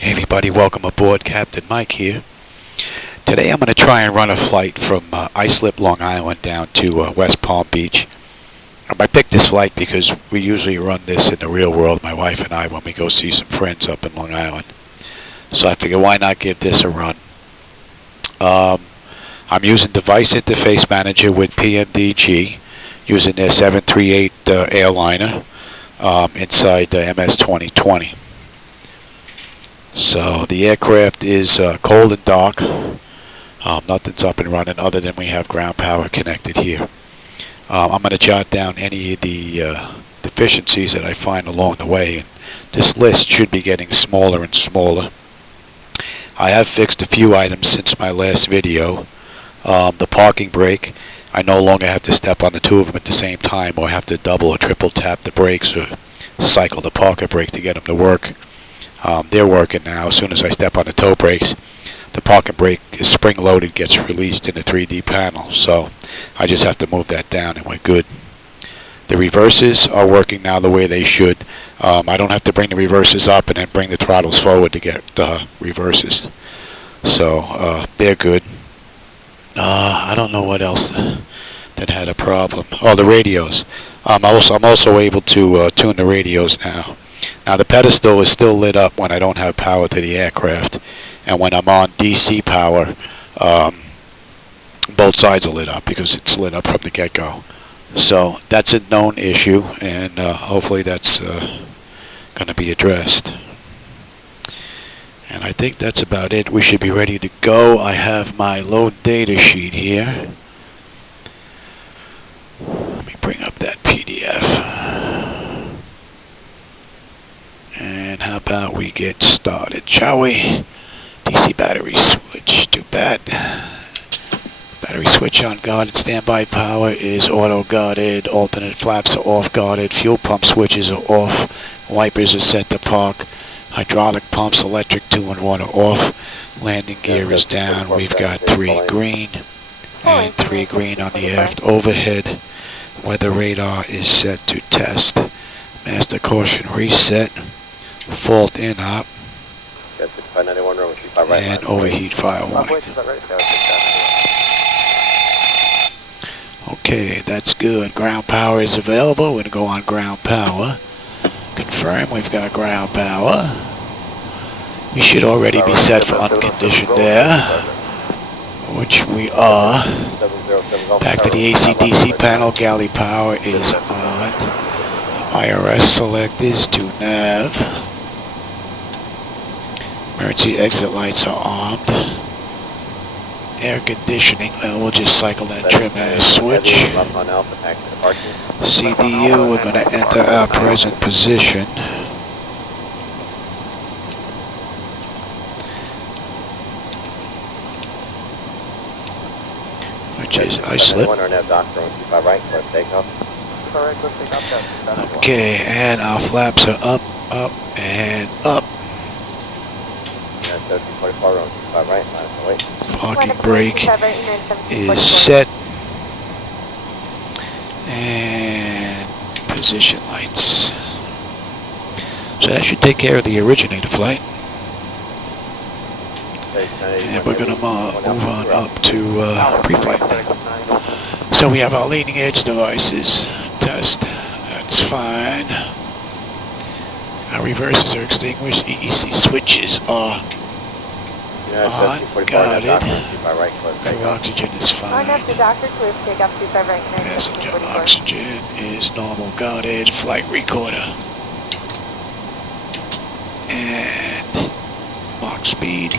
Hey everybody, welcome aboard. Captain Mike here. Today I'm going to try and run a flight from Islip, Long Island down to West Palm Beach. I picked this flight because we usually run this in the real world, my wife and I, when we go see some friends up in Long Island. So I figured why not give this a run. I'm using Device Interface Manager with PMDG, using their 738 airliner inside the MS 2020. So the aircraft is cold and dark. Nothing's up and running other than we have ground power connected here. I'm going to jot down any of the deficiencies that I find along the way, and this list should be getting smaller and smaller. I have fixed a few items since my last video. The parking brake, I no longer have to step on the two of them at the same time or have to double or triple tap the brakes or cycle the parking brake to get them to work. They're working now. As soon as I step on the toe brakes, the parking brake is spring-loaded, gets released in the 3D panel. So I just have to move that down and we're good. The reverses are working now the way they should. I don't have to bring the reverses up and then bring the throttles forward to get reverses. So they're good. I don't know what else that had a problem. Oh, the radios. I'm also able to tune the radios now. Now the pedestal is still lit up when I don't have power to the aircraft, and when I'm on DC power, both sides are lit up because it's lit up from the get-go. So that's a known issue, and hopefully that's going to be addressed. And I think that's about it. We should be ready to go. I have my load data sheet here. Let me bring up that PDF. And how about we get started, shall we? DC battery switch, too bad. Battery switch on guarded, standby power is auto guarded, alternate flaps are off guarded, fuel pump switches are off, wipers are set to park, hydraulic pumps, electric 2 and 1 are off, landing gear is down, we've got 3 green, and 3 green on the aft overhead, weather radar is set to test, master caution reset, fault in op, and overheat fire warning. Okay, that's good. Ground power is available. We're going to go on ground power. Confirm we've got ground power. We should already be set for unconditioned air, which we are. Back to the AC/DC panel. Galley power is on. IRS select is to nav. Emergency exit lights are armed. Air conditioning, we'll just cycle that trim and switch. CDU, we're going to enter our present position. Which is Islip. Okay, and our flaps are up, up, and up. Parking brake is set, and position lights. So that should take care of the originator flight. And we're going to move on up to pre-flight. So we have our leading edge devices. Test. That's fine. Our reverses are extinguished. EEC switches are on, guarded. Crew oxygen is fine. Passenger oxygen is normal, guarded. Flight recorder. And Mach speed.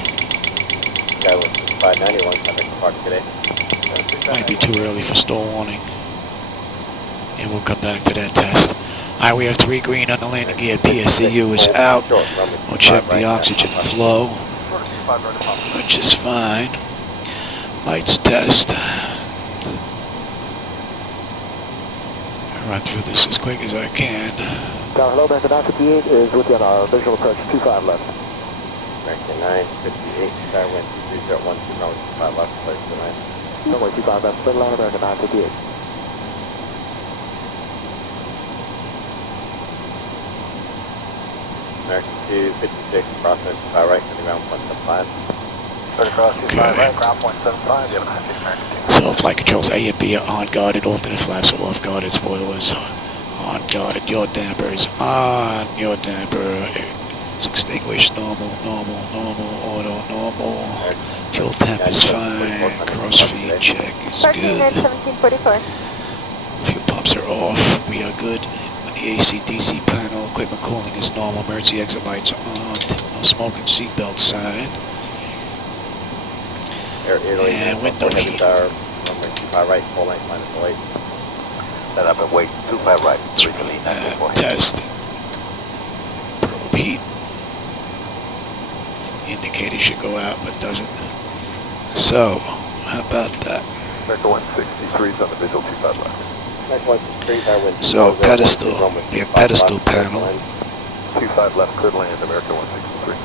Might be too early for stall warning. And we'll come back to that test. Alright, we have 3 green on the landing gear. PSCU is out. We'll check the oxygen flow, which is fine. Lights test. I'll run through this as quick as I can. Hello, American 958 is with you on our visual approach 25 left. American 958, Skywind 3012, runway 25 left, place to 9. Runway 25 left, middle line, American 958. American 256, crossing 25 right, turning around 175. Turn across 25 Okay. right, ground point 75, you have a 96 American 2. So flight controls A and B are on guarded, alternate flaps are off guarded, spoilers on guarded, your damper is on, your damper is extinguished, normal, auto, normal. Fuel temp is fine, cross feed check is good. 1744. Fuel pumps are off, we are good. On the AC/DC panel, equipment cooling is normal, emergency exit lights are on, no smoking seatbelt sign. And window heat. Runway 25 right, full length, minus 08. Set up and wait, 25 right. Let's run that test. Probe heat. Indicator should go out, but doesn't. So, how about that? American 163 is on the visual 25 left. Next one, street, I went. So, pedestal. We have pedestal panel. 25 left, clear to land, American 163.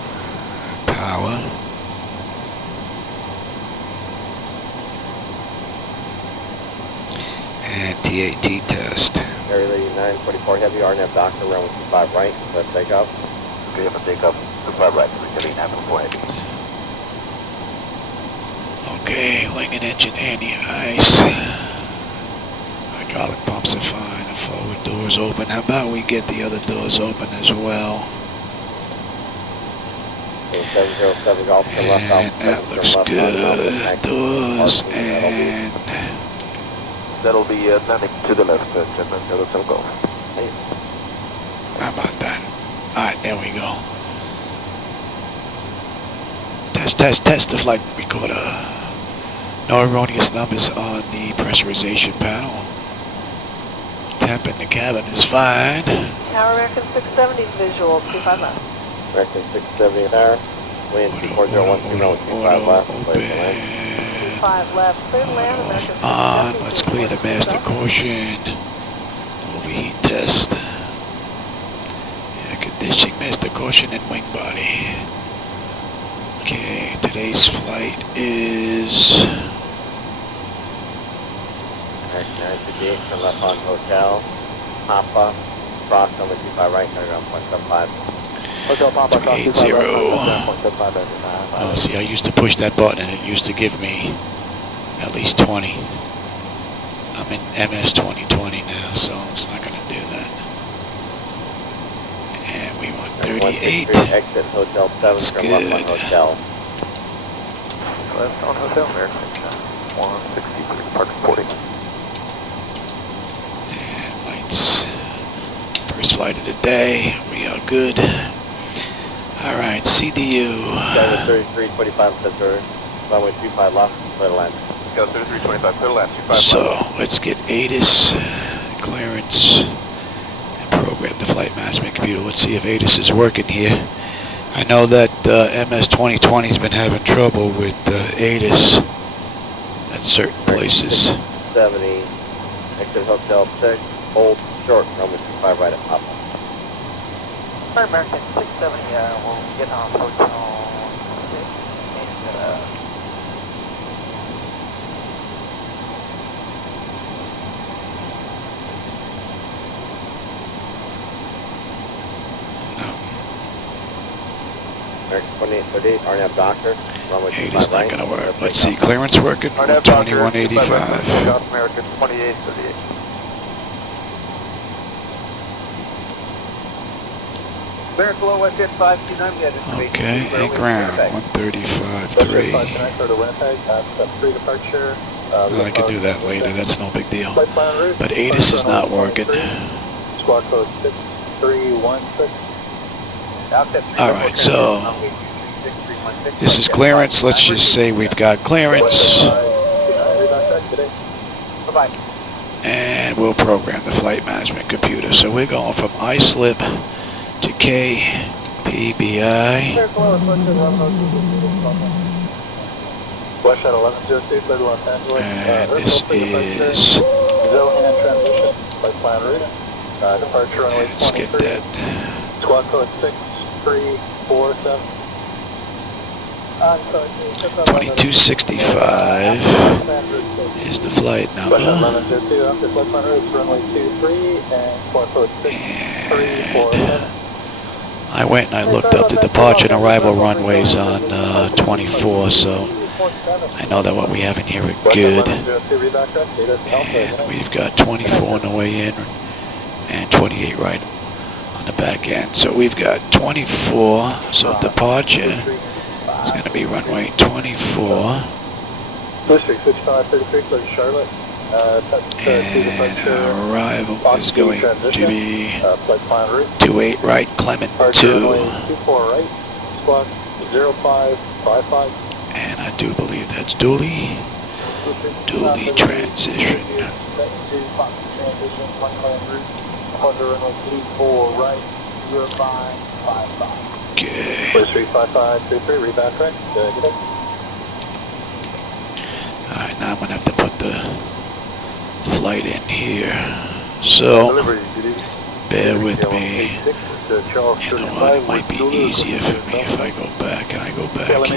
Power. And TAT test. Area Lady 944 heavy, RNAV doctor, runway 25 right, left takeoff. Okay, have a takeoff, 25 right, heavy, 944 heavy. Okay, wing and engine anti-ice. Hydraulic pumps are fine. The forward doors open. How about we get the other doors open as well? So 707 Golf to left, And that looks good. Doors and That'll be nothing to the left, gentlemen, the other go. how about that? Alright, there we go. Test the flight recorder. No erroneous numbers on the pressurization panel. Temp in the cabin is fine. Tower American 670 visual 25 left. American 670 tower, wind 24012 knots, 25 left, clear to land. 25 left, clear to land, American 670. On, let's clear the master caution. Overheat test. Air conditioning, master caution, and wing body. Okay, today's flight is American 958, turn left on hotel, Papa, cross number 25 right, turn around 175. Hotel Papa, 380. 175. Oh, see, I used to push that button and it used to give me at least 20. I'm in MS 2020 now, so it's not going to do that. And we want 38. Exit hotel 7, That's turn left on good. hotel. Left on hotel, American 163, park reporting. And lights. First flight of the day. We are good. Alright, CDU. Driver 3325 center, runway 25 left, clear to land. Go 3325, clear to land, 25 So, let's get ATIS clearance and program the flight management computer. Let's see if ATIS is working here. I know that MS 2020 has been having trouble with ATIS at certain places. 70, exit hotel 6, hold short, runway 25 right at Papa. American 670, we'll get on hotel 6 and American 2838, RNAV doctor, runway 25 ATIS right. not going to work. Let's see, clearance working. 2185. South American 2838. Clearance below West End 529, we had information. Okay, and ground 135.3. Well, I could do that later, that's no big deal. But ATIS is not working. Squawk code 6316. Alright, so this is clearance. Let's just say we've got clearance. Bye-bye. And we'll program the flight management computer. So we're going from Islip to KPBI. West at 1102, clear to Los Angeles. And this is, Zohan transition, flight plan route. Departure runway let's get 23. that. Squawk code 6347. 2265 is the flight number. West at 1102, after flight plan route, runway 23 and squawk code 6347. I went and I looked up the departure and arrival runways on 24, so I know that what we have in here are good. And we've got 24 on the way in and 28 right on the back end. So we've got 24, so departure is going to be runway 24. District 6533, clear to Charlotte. And arrival is going to be Flight plan route. 28 right, Clement 2. 24 right, squawk 0555. And I do believe that's Dooley. Dooley transition. Transition, one plan route. Under runway 24 right, 0555. Okay. 435533, rebound track. Good day. Alright, now I'm going to have to put the flight in here. So, bear with me. You know what, it might be easier for me if I go back and I go back here. Might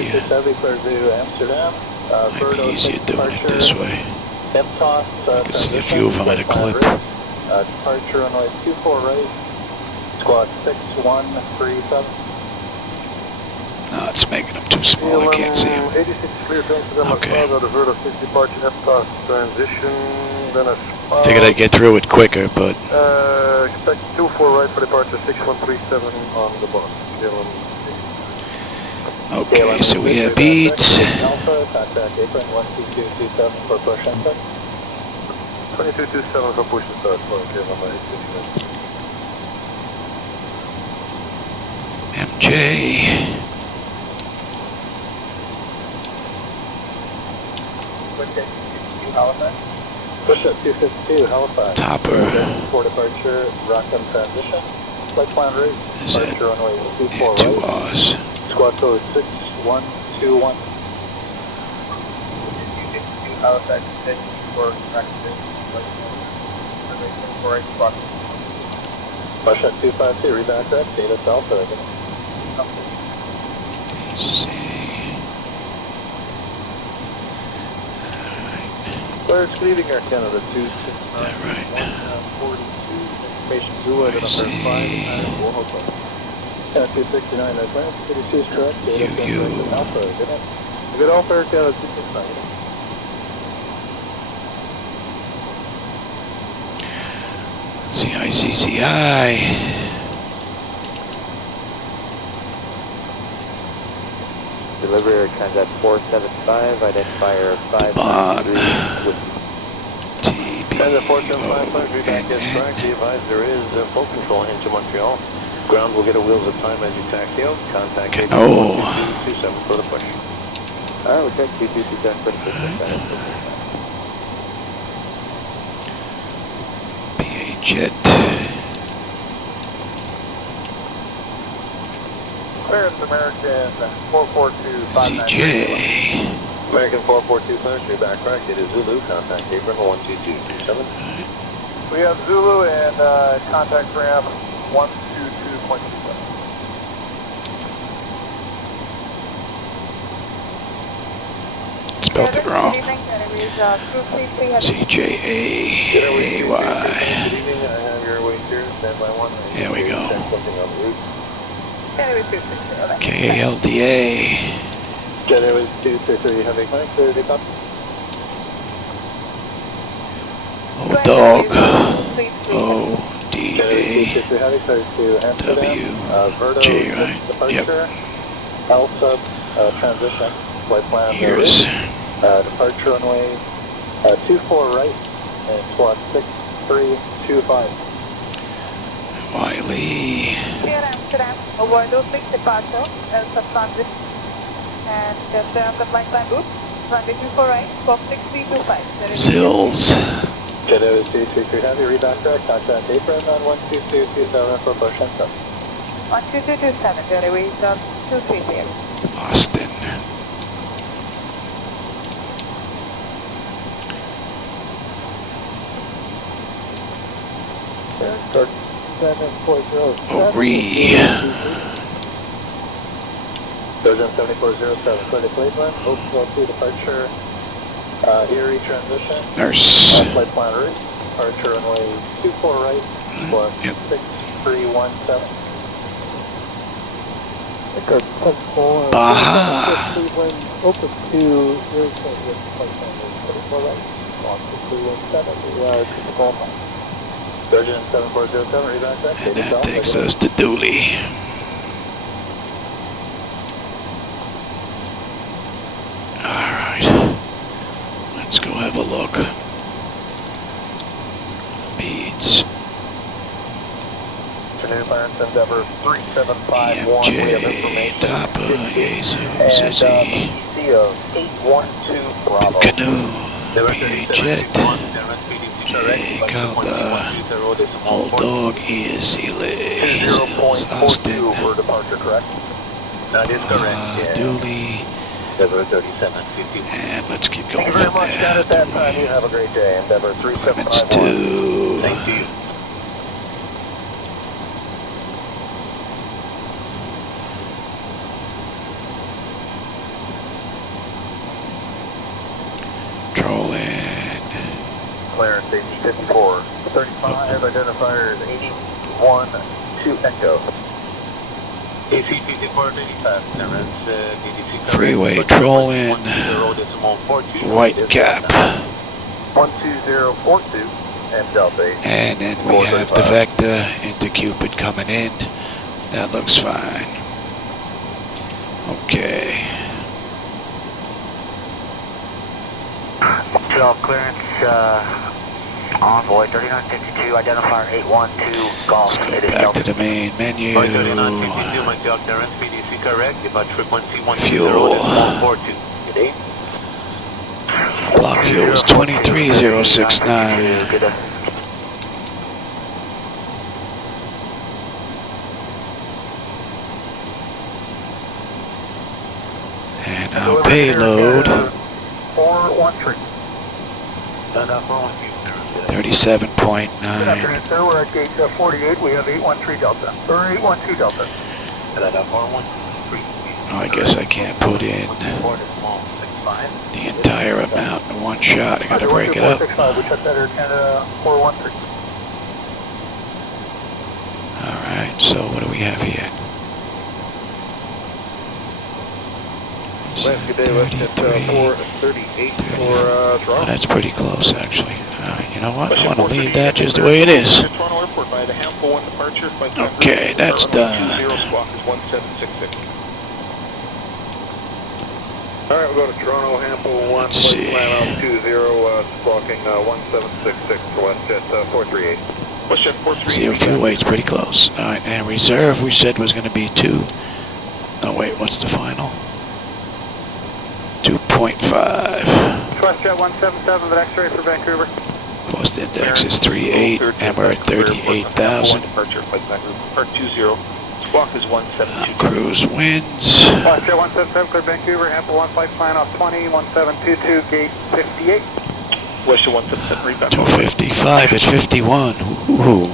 be easier doing it this way. I can see a few of them at a clip. Departure runway 24 right, squawk 6137. No, it's making them too small, I can't see them. 86 clear, Okay. departure FTOS transition, then a Figured I'd get through it quicker, but expect 24 right for departure 6137 on the bus. okay, so we have beats. Alpha, contact apron 12227 for push and start. 2227 for push and start, MJ. Push up 252, Halifax. Topper. For departure, Rockham transition. Flight plan route. Is that Departure runway 24 yeah, 2 right. R's? Squawk code 6121. Halifax, for Push up 252, rebound track, data Alpha. Let's see. Clearance leaving Air Canada 269. Alright. 42, information Zulu at number 5. Canada 269, Atlantic 32 is correct. Data Alpha, good night. Good Alpha, Air Canada 269. CICCI. Delivery Transat 475, identifier 593 with Transat 475, feedback is TB. correct. Be advised there is full control into Montreal. Ground will get a wheels of time as you taxi out. Contact Okay. 2227 for the push. Alright, we'll check 2227 for the push. PA jet. Clearance American 442. CJ. American 442, clearance, feedback correct. It is Zulu, contact apron 12227. We have Zulu and contact ramp 122.27. Spelled it wrong. CJA. Good evening, I have your way here, standby 1. Here we go. Check something on the route. KALDA. Jet Airways 233, heavy clinic, clear to come. Oh, dog. Jet ODA. Airways 233 heavy, clear to Amsterdam. Verdo, J, right? departure. L sub, transition, flight plan. Here's Departure runway 24 right, and squawk 6325. Wiley. Clear Amsterdam, Verdo 6 departure, L sub transit, and stay on the flight plan route, runway 24 right, squawk 6325. Zills. Jet Airways 233 heavy, rebound track, contact apron on 12227 for push and start. 12227, Jet Airways 233. Austin. Start 740. O'Ree. Dozen 7407, clear to Cleveland, Oakville 2 departure, Erie transition, Nurse. flight plan route, departure runway 24 right, squawk Yep. 6317. Baja. Open 2, 0.1 flight plan route, 24 right, squawk to Cleveland 7, we are 245. Surgeon 7407, reback back. And that takes us to Dooley. Alright. Let's go have a look. Beads. Afternoon, Clarence Endeavor 3751. We have information. Tapa, Jesus, And Izzy. PTC of 812 Bravo. Canoe. Jet. Take out the old dog is Islip. Austin. For departure, correct? That is correct. Dooley. Endeavor 3750. And let's keep going. Thank you very much, Scott. At that time, you have a great day. Endeavor 3751. Thank you. Trolling. Clarence, AC-54, 35, identifier is 81 to Echo. AC-54, 85, Clarence, BBC. Freeway trolling. White cap. 12042 and Delta 8. And then we have the Vector into Cupid coming in. That looks fine. Okay. 12 clearance, envoy 3952, identifier 812, golf. Let's go back to the main menu. 3952, my job, Clarence, PDC correct, departure frequency 120, Fuel. 142. Good day. Block fuel was 23069. Good day. And our payload 413. 37.9. Good afternoon, sir. We're at gate 48. We have 813 Delta. Or 812 Delta. Oh, I guess I can't put in the entire amount in one shot. I gotta break it up. 465. We check that Air Canada 413. Alright, so what do we have here? Good day, let's get 438 for Oh, Toronto. that's pretty close, actually. You know what? I want to leave that just the way it is. Okay, that's done. Alright, we'll go to Toronto, Hample 1, Let's see. plan off 20, squawking 1766 for WestJet 438. WestJet 438. Zero fuel weight's pretty close. Alright, and reserve we said was going to be 2. Oh, wait, what's the final? 2.5. WestJet 177, the X-ray for Vancouver. Cost index is 38, and we're at 38,000. Departure, flight plan group, part 20. Squawk is 172. Cruise winds. WestJet 177, clear Vancouver, Hample 1, flight plan off 20, 1722, gate 58. WestJet 177, rebound. 255 at 51. Ooh.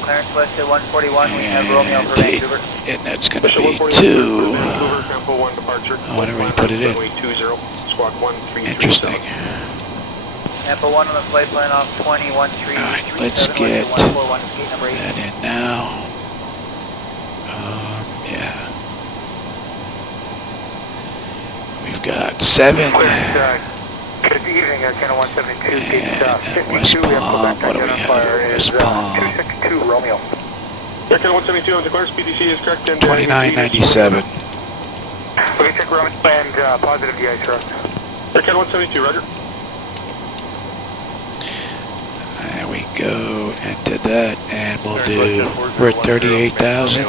Clarence Westjet 141, we have Romeo for And Vancouver. and that's going to be 2. Hample 1 departure. I wonder where you put it in. Squawk 1337. Interesting. Hample 1 on the flight plan off 20, 1337. Alright, let's get 141, gate number 8. that in now. Yeah. We've got 7. Good evening, Air Canada 172, gate And West 52. We have Palm, Quebec what do we identifier have? is West Palm. 262 Romeo. Air Canada 172 on the course, PDC is correct. 2997. Okay, check Roman and positive DI trust. Air Canada 172, roger. There we go, enter that, and we'll do, we're at 38,000.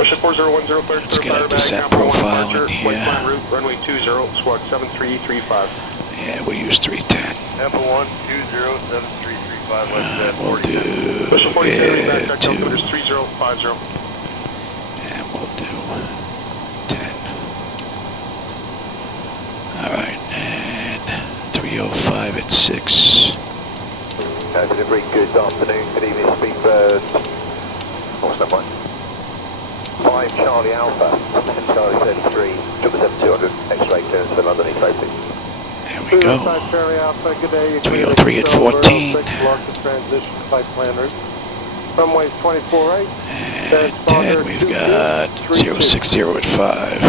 Let's get a descent profile in here. Runway 20, squawk 7335. Yeah, we'll use 310. Apple 1207335, And we'll do, yeah, 2, and we'll do 10. Alright, and 305 at 6. Delivery, good afternoon, good evening, Speedbird. What's that one? 5 Charlie Alpha, Charlie 33, 77200, X-ray clearance for London East Open. There we go. 5 Charlie Alpha, good day. 303 at 14. Block the transition flight plan route. Runway's 24 right. And 10, we've got 060 at 5.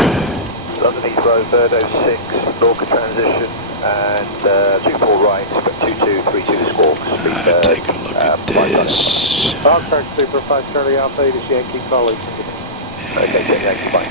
London Heathrow, third 06, Lorca transition, and 24 right, but 2232 squawk. Take a look at this. Foxtrot Sleeper, 5 Charlie Alpha, 8 is Yankee College. Okay, Yankee, bye.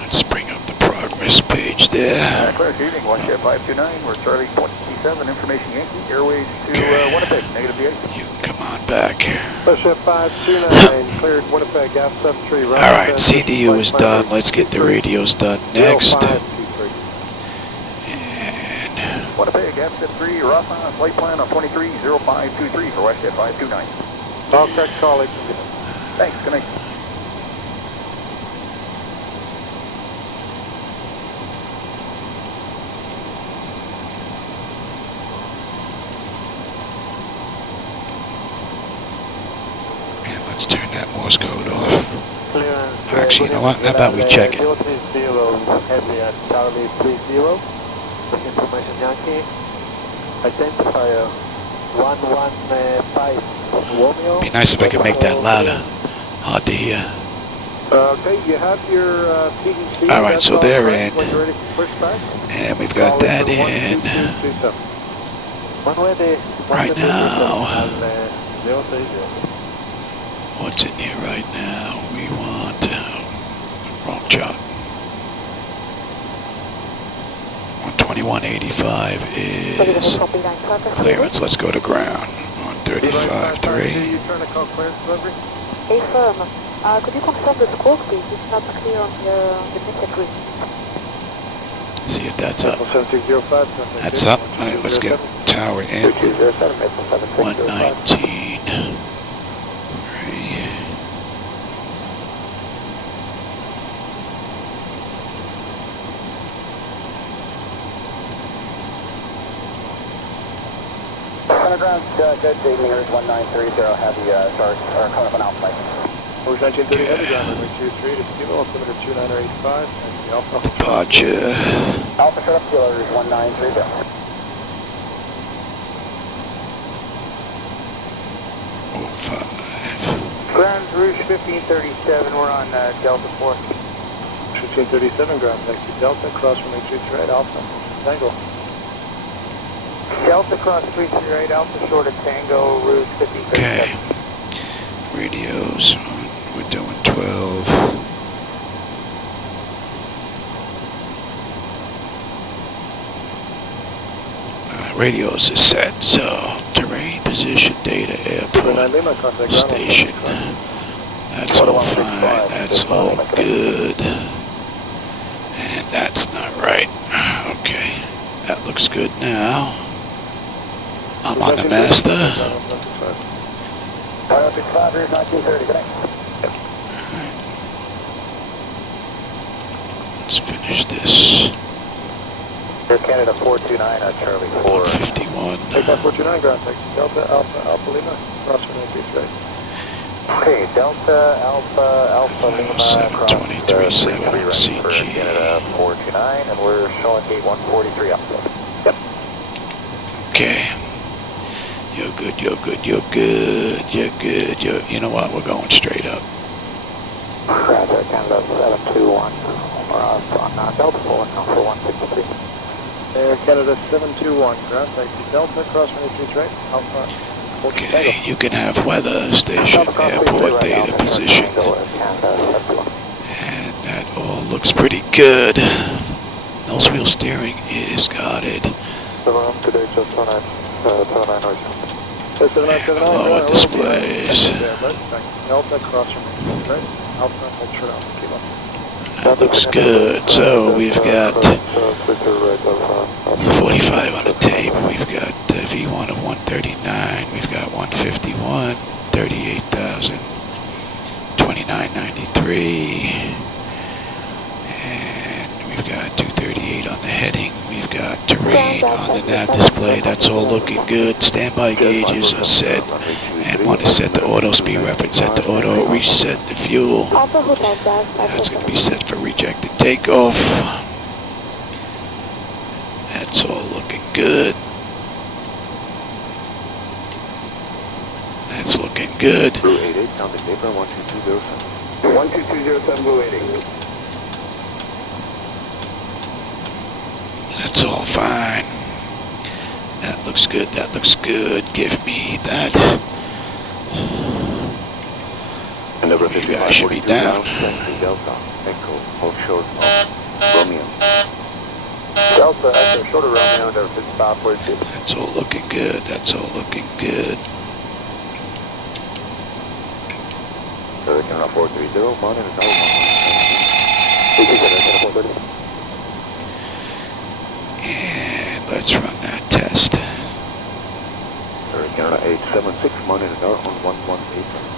Let's bring up the progress page there. Clear this evening, West Jet 529, we're Charlie 27, information Yankee, airways to Winnipeg, negative V8. You can come on back. West Jet 529, cleared Winnipeg, gas 73. Alright, CDU is done. Let's get the radios done next. And Winnipeg, gas 73, Rafa, flight plan on 230523 for West Jet 529. All correct, College. Thanks, good night. let's turn that Morse code off. Actually, you know what? How about we check it? 030 heavy at Charlie 30. Information Yankee. Identifier 115 Romeo. Be nice if I could make that louder. Hard to hear. Okay, you have your PDC. All right, so they're in. When you're ready for pushback. And we've got that in. Right now. What's in here right now? We want wrong chart. 121.85 is clearance. Let's go to ground. 135.3. You trying to call clearance delivery? Hey, firm. Could you confirm the squawk, please? It's not clear on the message read. See if that's up. 7205. That's up. All right, let's get tower in. 119. Underground, good evening, here's 1930, have you start coming up an alpha. Orange 1930 heavy ground, runway 23 to Kilo, altimeter 2985, and the Alpha. Departure. Alpha shut up, Kilo, here's 1930. Oh, 5. Ground Rouge 1537, we're on Delta 4. 1537 ground, taxi Delta, cross runway 23 right, Alpha, Tango. Delta cross 33 Alpha short of Tango, Rouge 1537. Okay. Radios. We're doing 12. Radios is set. So terrain, position, data, airport, station. That's all fine. That's all good. And that's not right. Okay. That looks good now. I'm on the master. 565, here's 1930, good night. Let's finish this. Air Canada 429 on Charlie 4. 151. Takeoff 429 ground, taxi Delta, Alpha Lima, cross runway 23 right. Okay, Delta, Alpha Lima, 723.7 on CG. Canada 429, and we're showing gate 143 up. Yep. Okay. You're good, you're good, you're good, you're good, you know what, we're going straight up. Roger, Canada 721, we're off on Delta 4, for 163. Air Canada 721, ground, taxi Delta, cross runway 23 right, Alpha. Okay, you can have weather, station, airport, data, position. And that all looks pretty good. Nose wheel steering is guarded. Lower displays. That looks good. So we've got 45 on the tape. We've got V1 of 139. We've got 151, 38,000, 2993. And we've got 238 on the heading. We've got terrain on the nav display. That's all looking good. Standby gauges are set. And one is set to auto speed reference, set to auto, reset the fuel. Alpha Hotel Jazz. That's going to be set for rejected takeoff. That's all looking good. That's looking good. Blue 88, counting paper, 12207. 12207, Blue 88. That's all fine. That looks good, that looks good. Give me that. And number You guys should be down. Delta, Echo, hold short of Romeo. Delta, Echo, shorter Romeo, and everything stop where it's That's all looking good, that's all looking good. Hurricane 430, monitor now. And let's run that test. Hurricane 876, monitor now on 118.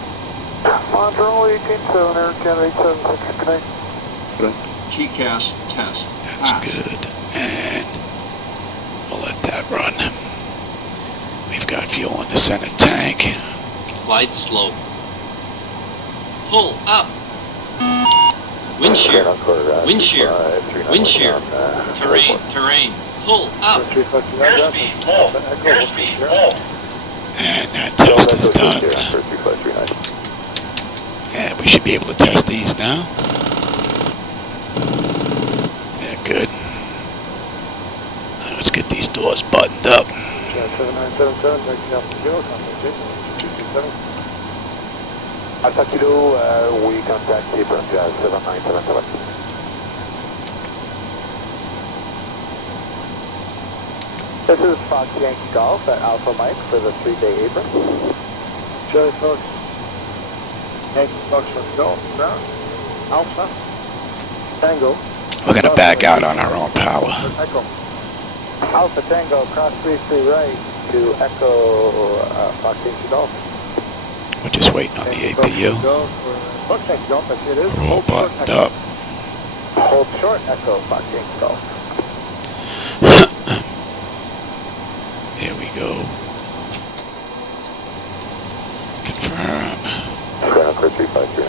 Monitor 187, Hurricane 876, connect. TCAS test. That's good. And we'll let that run. We've got fuel in the center tank. Glide slope. Pull up. Wind shear. Wind shear. Wind shear. Terrain. Pull up. Airspeed, low. Airspeed, low. And that test is done. And we should be able to test these now. Yeah, good. Now let's get these doors buttoned up. 7977, taking off the zero, contact 227. Attack Kilo, we contact Abraham Jazz 7977. This is Fox Yankee Golf at Alpha Mike for the 3-day Abraham. Cherry Fox. Yankee Fox, let's go. Ground. Alpha. Tango. We're going to back out on our own power. Echo. Alpha Tango, cross 33 right to Echo Fox Yankee Golf. We're just waiting on the APU. Fox Yankee Golf, I see it is. We're all buttoned up. Hold short, Echo Fox Yankee Golf. Here we go. Confirm. Ground clear 353.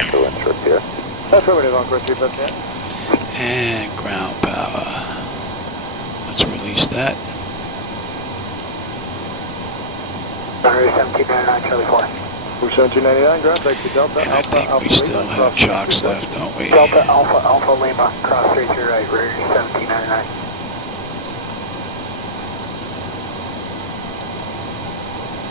Echo in short here. Affirmative on Chris 359. And ground power. Let's release that. 1799 Charlie 4. 1799, ground, take to Delta, And I Alpha, think Alpha, we still Lima, have cross chocks 335. left, don't we? Delta Alpha Alpha Lima, cross 33 right, rear 1799.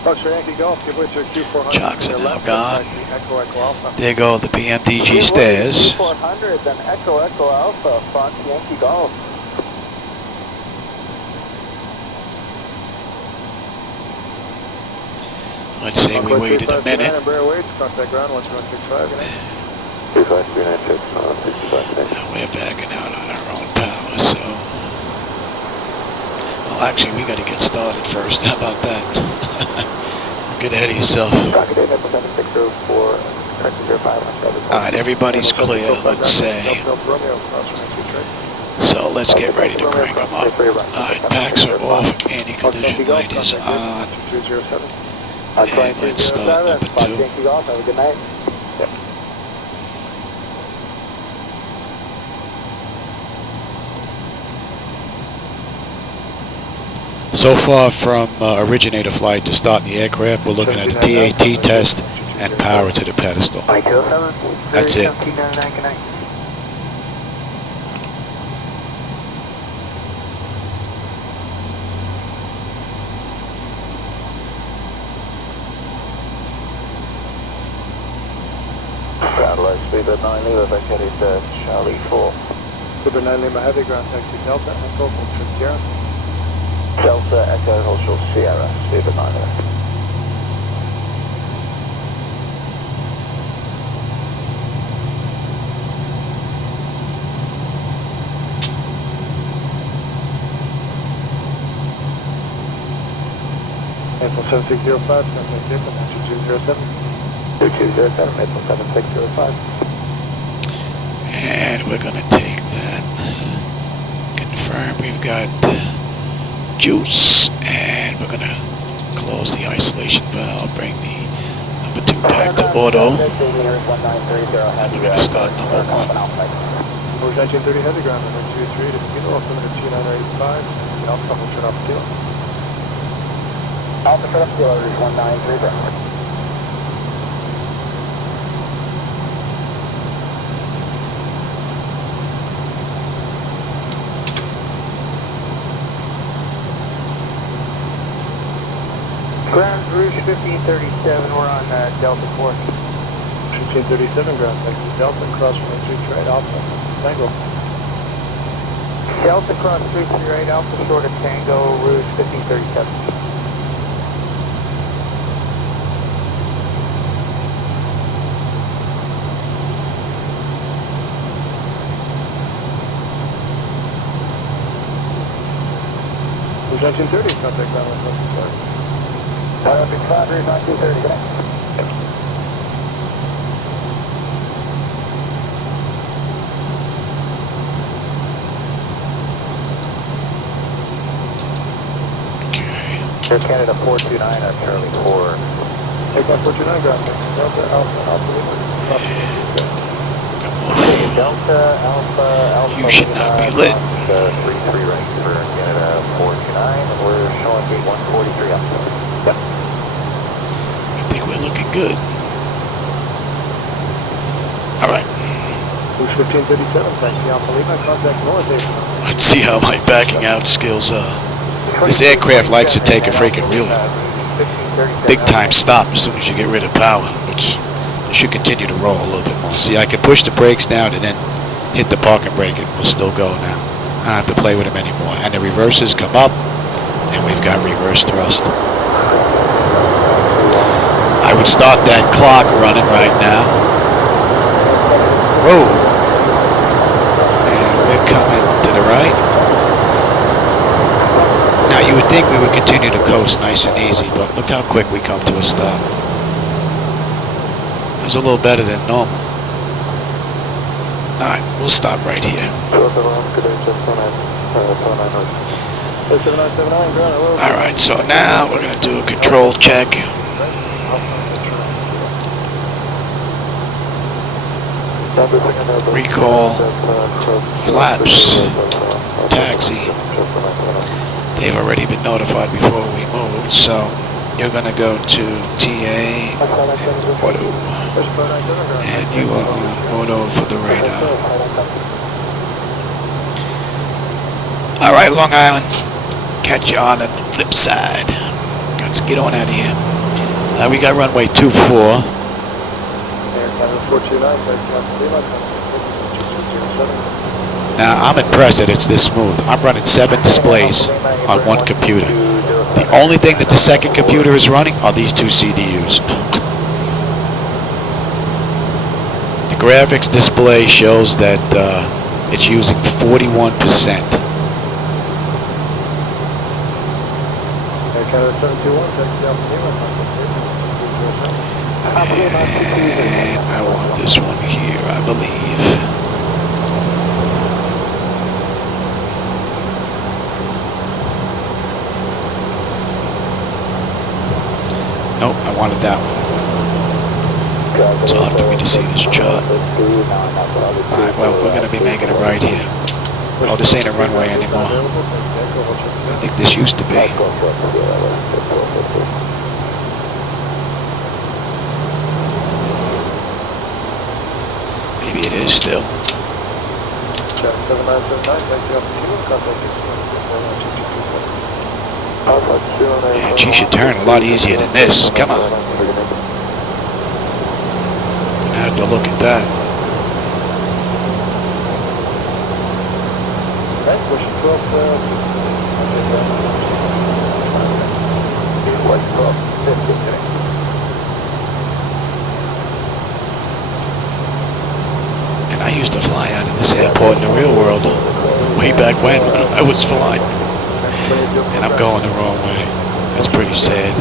Foxtrot Yankee Golf, give way to Q400. Chocks are now gone. Echo, Echo Alpha. There go the PMDG stairs. 400, then Echo Echo Alpha, Fox Yankee Golf. Let's say we waited a minute. Bear waits, contact ground 12165, good night. 25396, 65. Now we're backing out on our own power, so... Well, actually, we got to get started first. How about that? Get ahead of yourself. Alright, everybody's clear, let's say. So let's get ready to crank them up. Alright, packs are off, anti-collision light is on. And let's start number 2. Have a good night. So far from originator flight to start the aircraft, we're looking at a TAT test and power to the pedestal. That's it. Ground right, speed at 9 Lima, back headed Charlie 4. Super 9 Lima Heavy, ground taxi Delta, Echo, Ultra Sierra. Delta Echo Ultra Sierra, speed at 9 Lima. Maple 7605, contact April 2207. 2207, Maple 7605. And we're going to take that. Confirm we've got juice. And we're going to close the isolation valve, bring the number 2 back to auto. And we're going to start number 1. Push 1930 heavy ground, number 23 to Kilo, altimeter 2985, Alpha, hold short off Kilo. Alpha shut up Kilo, Rouge 193. Ground Rouge 1537, we're on Delta Course. 1537 ground, next to Delta, cross from 33 right, Alpha, Tango. Delta cross 33 right, Alpha short of Tango, Rouge 1537. Rouge 1930, contact ground with us. Big 5, Rouge 1930, connect. Air Canada 429 on Charlie 4. Takeoff 429 ground, Delta, Alpha, Alpha, Delta, Alpha, You should not be lit. 33 right for Canada 429. We're showing gate 143 up. Yep. I think we're looking good. All right. Rouge 1537, taxi Alpha Lima, contact north. Let's see how my backing out skills are. This aircraft likes to take a freaking really big time stop as soon as you get rid of power, which you should continue to roll a little bit more. See, I can push the brakes down and then hit the parking brake. It will still go now. I don't have to play with them anymore. And the reverses come up, and we've got reverse thrust. I would start that clock running right now. Whoa. And we're coming to the right. Now you would think we would continue to coast nice and easy, but look how quick we come to a stop. It was a little better than normal. Alright, we'll stop right here. Alright, so now we're going to do a control check. Recall, flaps, taxi. They've already been notified before we moved, so you're going to go to TA and auto. And you are on auto for the radar. Alright, Long Island. Catch you on the flip side. Let's get on out of here. We got runway 24. Now, I'm impressed that it's this smooth. I'm running 7 displays on one computer. The only thing that the second computer is running are these 2 CDUs. The graphics display shows that it's using 41%. And I want this one here, I believe. Nope, I wanted that one. It's hard for me to see this chart. Alright, well, we're going to be making a right here. Oh, this ain't a runway anymore. I think this used to be. Maybe it is still. Man, she should turn a lot easier than this. Come on. Gonna have to look at that. And I used to fly out of this airport in the real world way back when I was flying. And I'm going the wrong way. That's pretty sad.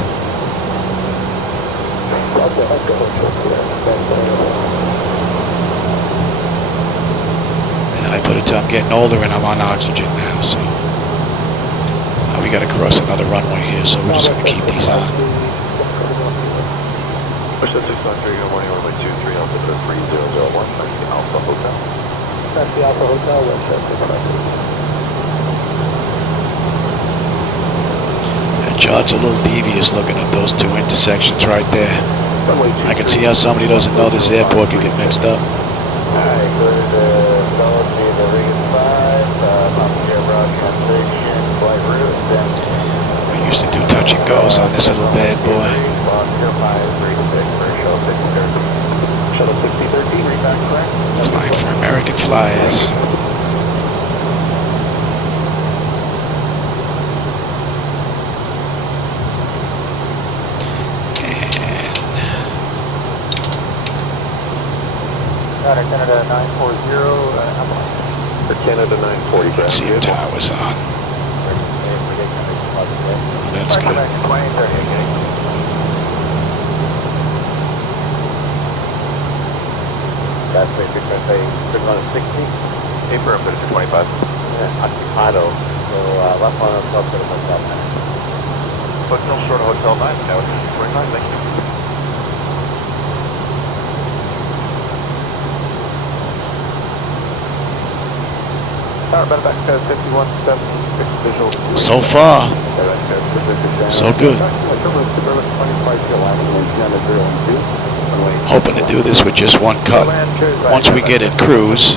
And I put it to I'm getting older and I'm on oxygen now, so we got to cross another runway here, so we're just going to keep these on. Push that 613, good morning, runway 23, Alpha 3001, that's the Alpha Hotel. That's the Alpha Hotel, Westchester, That chart's a little devious looking at those two intersections right there. I can see how somebody doesn't know this airport could get mixed up. Alright, good, Philadelphia, the Vegas 5, Papa Broad transition, flight route, then... We used to do touch and goes on this little bad boy. Shuttle 6013, read back correct. Flying for American Flyers. Got it, Canada 940, For Canada 940, Let's see if tower's on. That's good. That's basically going to say, good run at 60. Paper, I'm going to 25. Yeah, Occupado. So left one on the club, going to that man. Hotel short of Hotel 9, now it's 29, thank you. Back 5176 visual. So far, so good. Hoping to do this with just one cut. Once we get at cruise,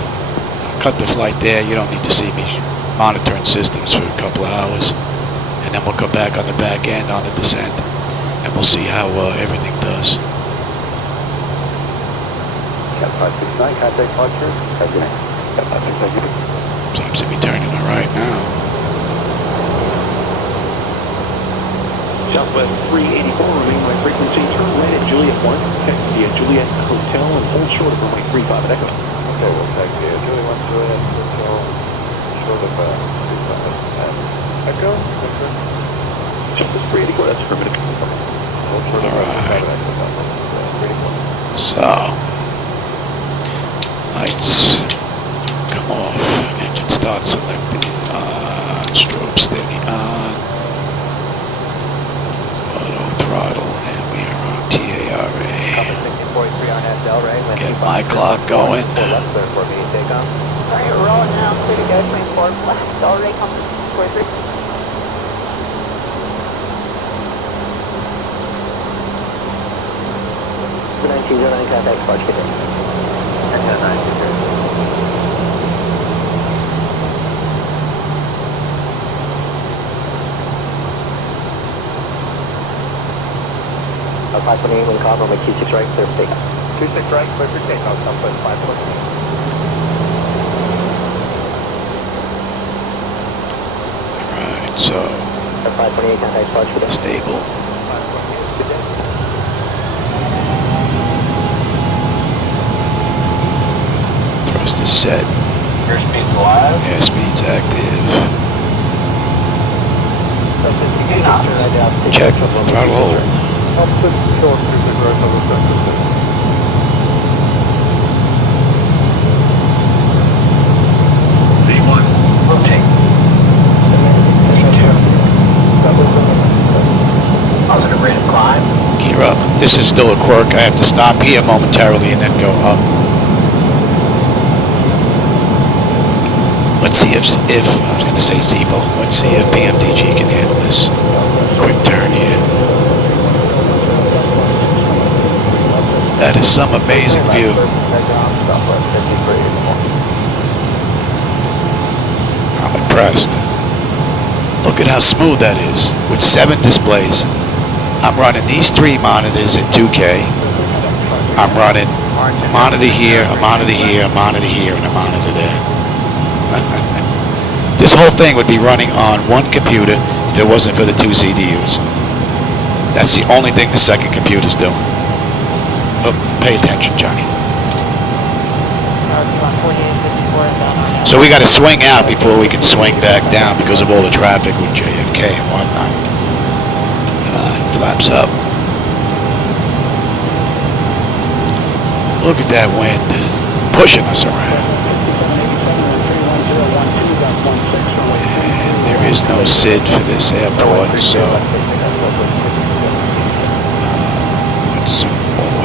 cut the flight there. You don't need to see me monitoring systems for a couple of hours. And then we'll come back on the back end on the descent. And we'll see how everything does. Cat 569, contact departure. Cat 569. Seems to be turning all right now. Southwest 384, remain by frequency, turn right at Juliet 1, taxi at Juliet Hotel, and hold short of runway 35 at Echo. Okay, we'll taxi at Juliet 1, Juliet Hotel, short of 35 at Echo. Southwest 384, that's affirmative. All right. So, lights come off. Engine start selected. On. Strobe steady on. Auto throttle, and we are on TARA. Get my clock going. Alright, we're rolling now, clear to go, 24 flaps, already coming, 43. Contact departure. Alpha 28, wind calm, runway 26 right, clear for takeoff. 26 right, clear for takeoff, Southwest 514. Alright, so, Alpha 528, contact departure. stable. Thrust is set. airspeed's alive. Airspeed's active. Check, throttle hold. V1, rotate. V2. Positive rate of climb. Gear up. This is still a quirk. I have to stop here momentarily and then go up. Let's see if I was going to say Zebo. Let's see if PMDG can handle this. Quick turn here. That is some amazing view. I'm impressed. Look at how smooth that is with 7 displays. I'm running these 3 monitors in 2K. I'm running a monitor here, a monitor here, a monitor here, and a monitor there. This whole thing would be running on one computer if it wasn't for the 2 CDUs. That's the only thing the second computer's doing. Oh, pay attention, Johnny. So we got to swing out before we can swing back down because of all the traffic with JFK and whatnot. Flaps up. Look at that wind pushing us around. And there is no SID for this airport, so let's zoom all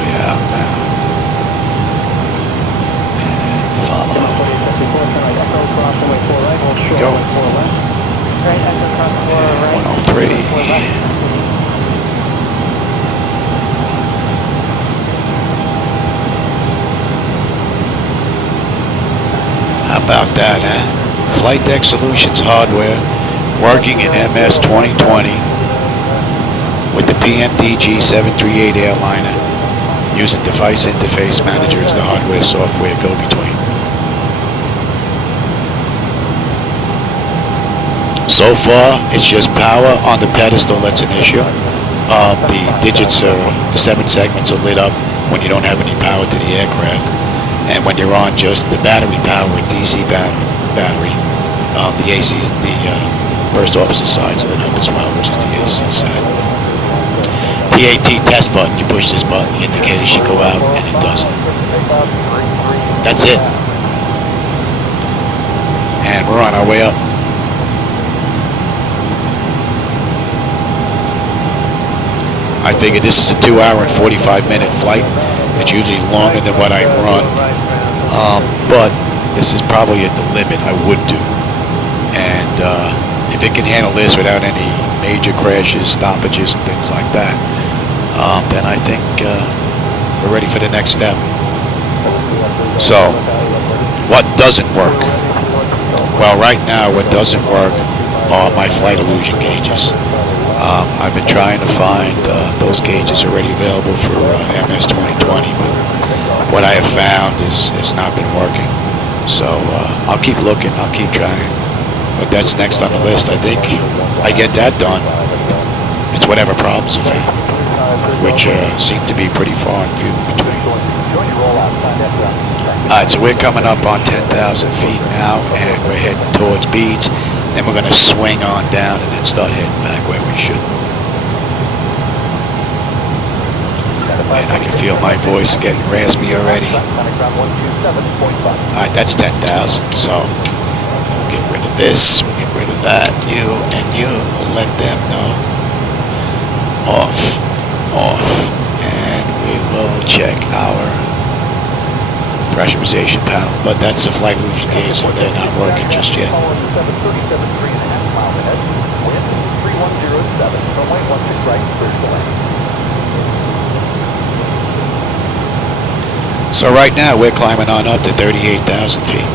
right, exit cross 4 right. 103. 4 left. How about that, huh? Flight Deck Solutions hardware working in MS 2020 with the PMDG 738 airliner using Device Interface Manager as the hardware software go-between. So far, it's just power on the pedestal that's an issue. The digits are, 7 segments are lit up when you don't have any power to the aircraft. And when you're on just the battery power, DC battery, the AC, the burst officer side's lit up as well, which is the AC side. TAT test button, you push this button, the indicator should go out, and it doesn't. That's it. And we're on our way up. I figure this is a 2-hour and 45-minute flight. It's usually longer than what I run, but this is probably at the limit I would do. And if it can handle this without any major crashes, stoppages, and things like that, then I think we're ready for the next step. So, what doesn't work? Well, right now, what doesn't work are my flight illusion gauges. I've been trying to find those gauges already available for MS 2020, but what I have found is not been working. So I'll keep looking, I'll keep trying. But that's next on the list. I think I get that done. It's whatever problems are found, which seem to be pretty far and few in between. Alright, so we're coming up on 10,000 feet now, and we're heading towards Beads. Then we're going to swing on down and then start heading back where we should. And I can feel my voice getting raspy already. Alright, that's 10,000, so we'll get rid of this, we'll get rid of that, you and you, we'll let them know. Off, and we will check our pressurization panel, but that's the flight illusion gauge, so they're not working just yet. So right now we're climbing on up to 38,000 feet.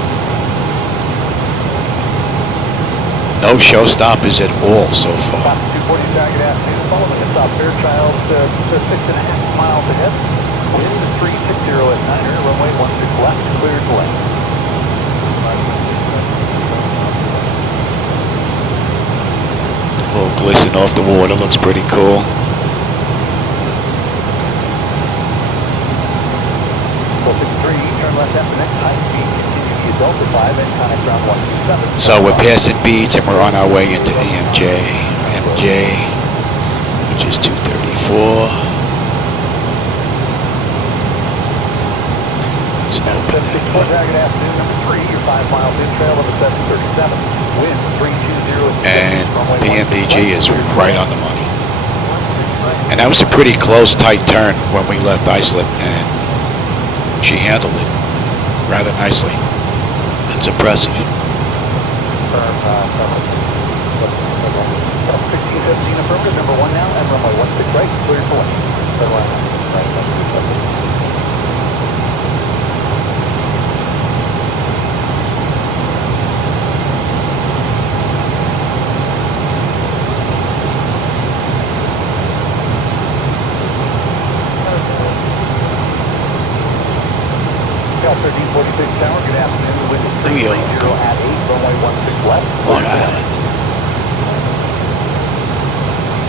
No showstoppers at all so far. 240 target afternoon, following us off Fairchild, 6.5 miles ahead. Wind 360 at 9er, runway 16 left, cleared left. A little glisten off the water, looks pretty cool. Turn left after next high speed, continue via Delta 5 and connect ground 127. So we're passing Beats and we're on our way into EMJ, which is 234. Let's open it up. Target afternoon number 3, you're 5 miles in, trail of a 737. Wind 320. And PMDG is right on the money. And that was a pretty close, tight turn when we left Islip, and she handled it rather nicely. That's impressive. 1615 affirmative, number 1 now, and runway 16 right, clear for landing. Cal 1346 tower, good afternoon, the wind is 330 at 8, runway 16 left. Long Island.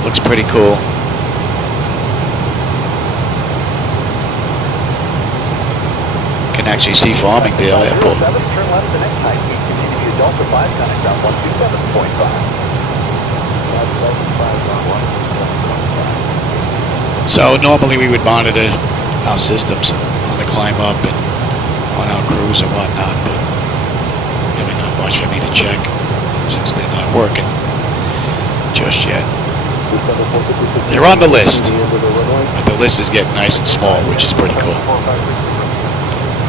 Looks pretty cool. Can actually see Farmingdale Airport. 07, turn left the next high speed, continue via Delta 5, connect ground 127.5. So normally we would monitor our systems on the climb up and on our cruise and whatnot, but really not much for me to check since they're not working just yet. They're on the list, but the list is getting nice and small, which is pretty cool.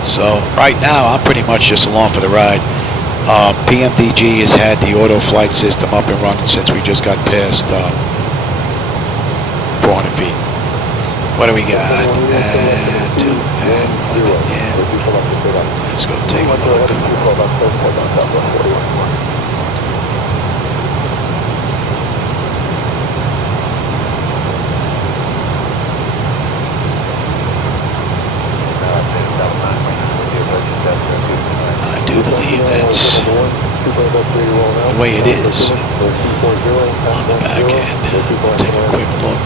So right now I'm pretty much just along for the ride. PMDG has had the auto flight system up and running since we just got past 400 feet. What do we got? And 2 and 1 in. Let's go take a look. I do believe that's the way it is on the back end. We'll take a quick look.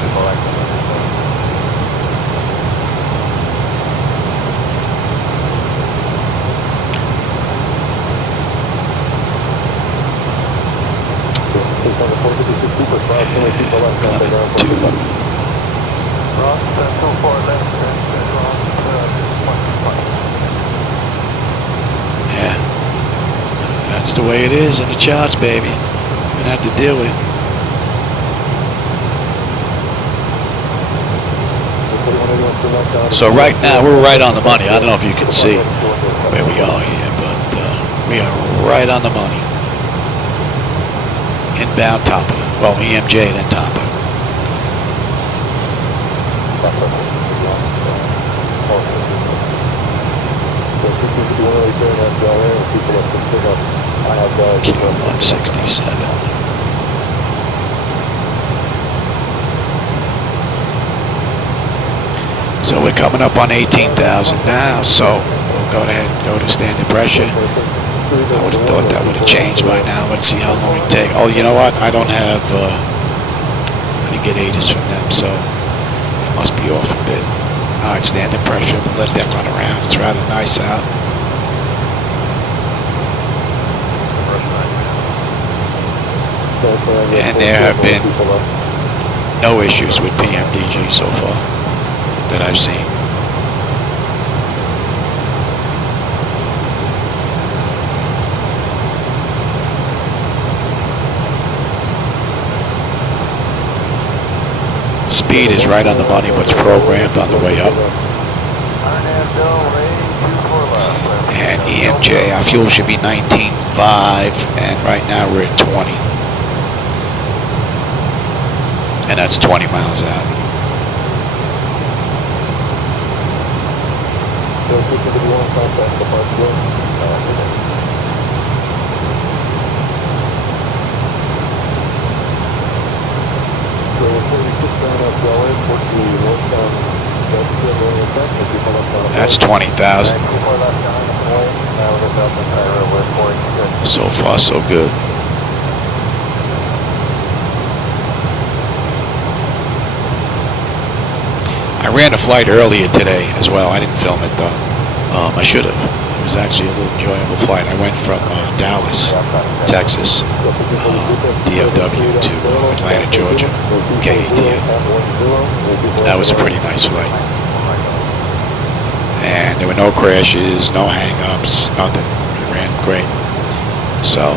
Yeah, that's the way it is in the charts, baby. We're gonna have to deal with it. So right now we're right on the money. I don't know if you can see where we are here, but we are right on the money. Inbound topper. Well, EMJ then topper. Kilo 167. So we're coming up on 18,000 now, so we'll go ahead and go to standard pressure. I would have thought that would have changed by now. Let's see how long it takes. Oh, you know what? I don't have, I didn't get ATIS from them, so it must be off a bit. All right, standard pressure. We'll let them run around. It's rather nice out. And there have been no issues with PMDG so far that I've seen. Speed is right on the money, what's programmed on the way up. And EMJ, our fuel should be 19.5, and right now we're at 20. And that's 20 miles out. That's 20,000. So far, so good. I ran a flight earlier today as well. I didn't film it though. I should have. It was actually a little enjoyable flight. I went from Dallas, Texas, DFW to Atlanta, Georgia, KATM. That was a pretty nice flight. And there were no crashes, no hang-ups, nothing. It ran great. So.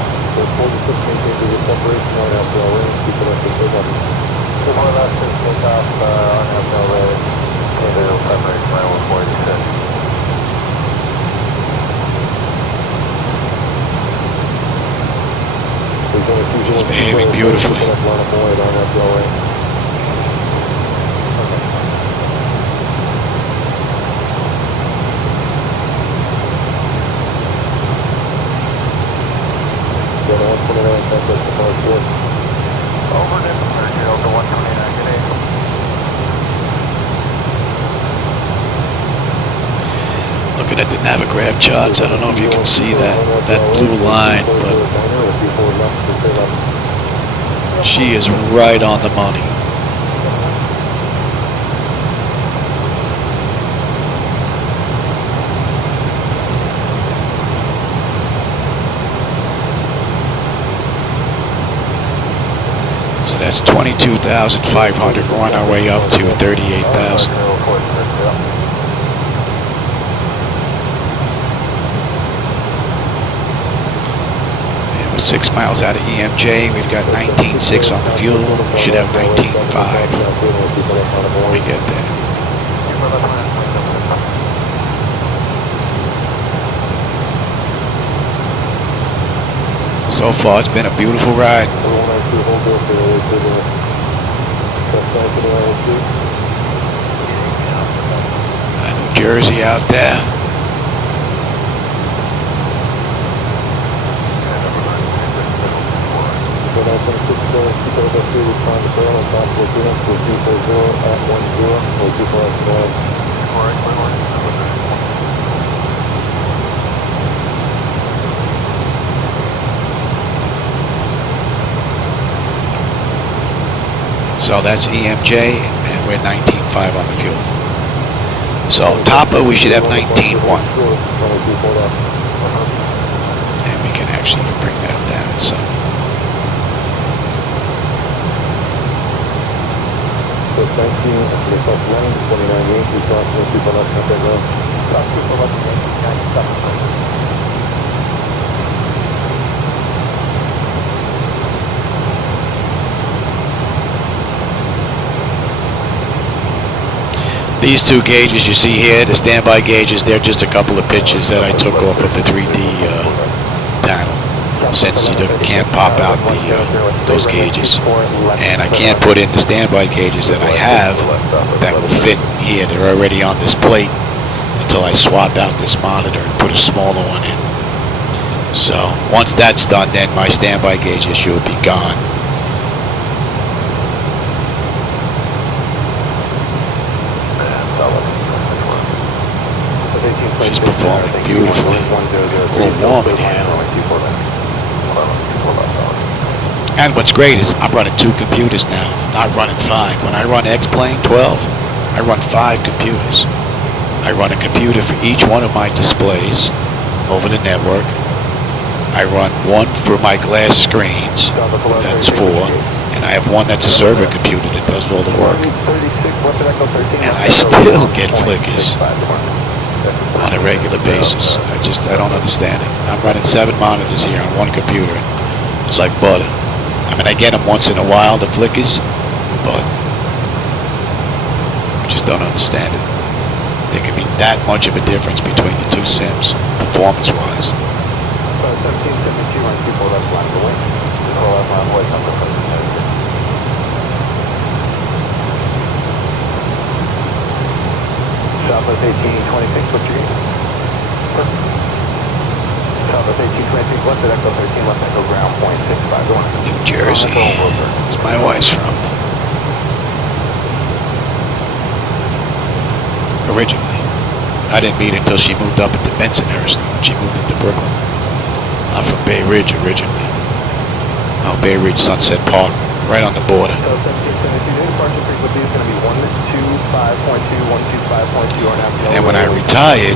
It's behaving beautifully. Looking at the Navigraph charts, I don't know if you can see that blue line, but she is right on the money. So that's 22,500. We're on our way up to 38,000. And we're 6 miles out of EMJ. We've got 19.6 on the fuel. We should have 19.5 when we get there. So far, it's been a beautiful ride. New Jersey out there. So that's EMJ, and we're 19.5 on the fuel. So Tapa, we should have 19.1. And we can actually bring that down some. These two gauges you see here, the standby gauges, they're just a couple of pictures that I took off of the 3D panel. Since you can't pop out those gauges, and I can't put in the standby gauges that I have that will fit here. They're already on this plate until I swap out this monitor and put a smaller one in. So once that's done, then my standby gauges should be gone. She's performing beautifully. A little warm in here. And what's great is I'm running 2 computers now. I'm not running 5. When I run X-Plane 12, I run 5 computers. I run a computer for each one of my displays over the network. I run one for my glass screens. That's 4. And I have one that's a server computer that does all the work. And I still get flickers on a regular basis. I don't understand it. I'm running 7 monitors here on one computer. It's like butter. I mean, I get them once in a while, the flickers, but I just don't understand it. There can be that much of a difference between the 2 sims, performance-wise. Southwest 1826, what's your name? Southwest 1826, west at Echo 13, left Echo ground, point 65, going. New Jersey. That's my wife's from. Originally. I didn't meet her until she moved up into Bensonhurst when she moved into Brooklyn. I'm from Bay Ridge originally. Oh, Bay Ridge, Sunset Park, right on the border. So 1772, departure frequency is going to be 125.2, 125.2, or now. And when I retired,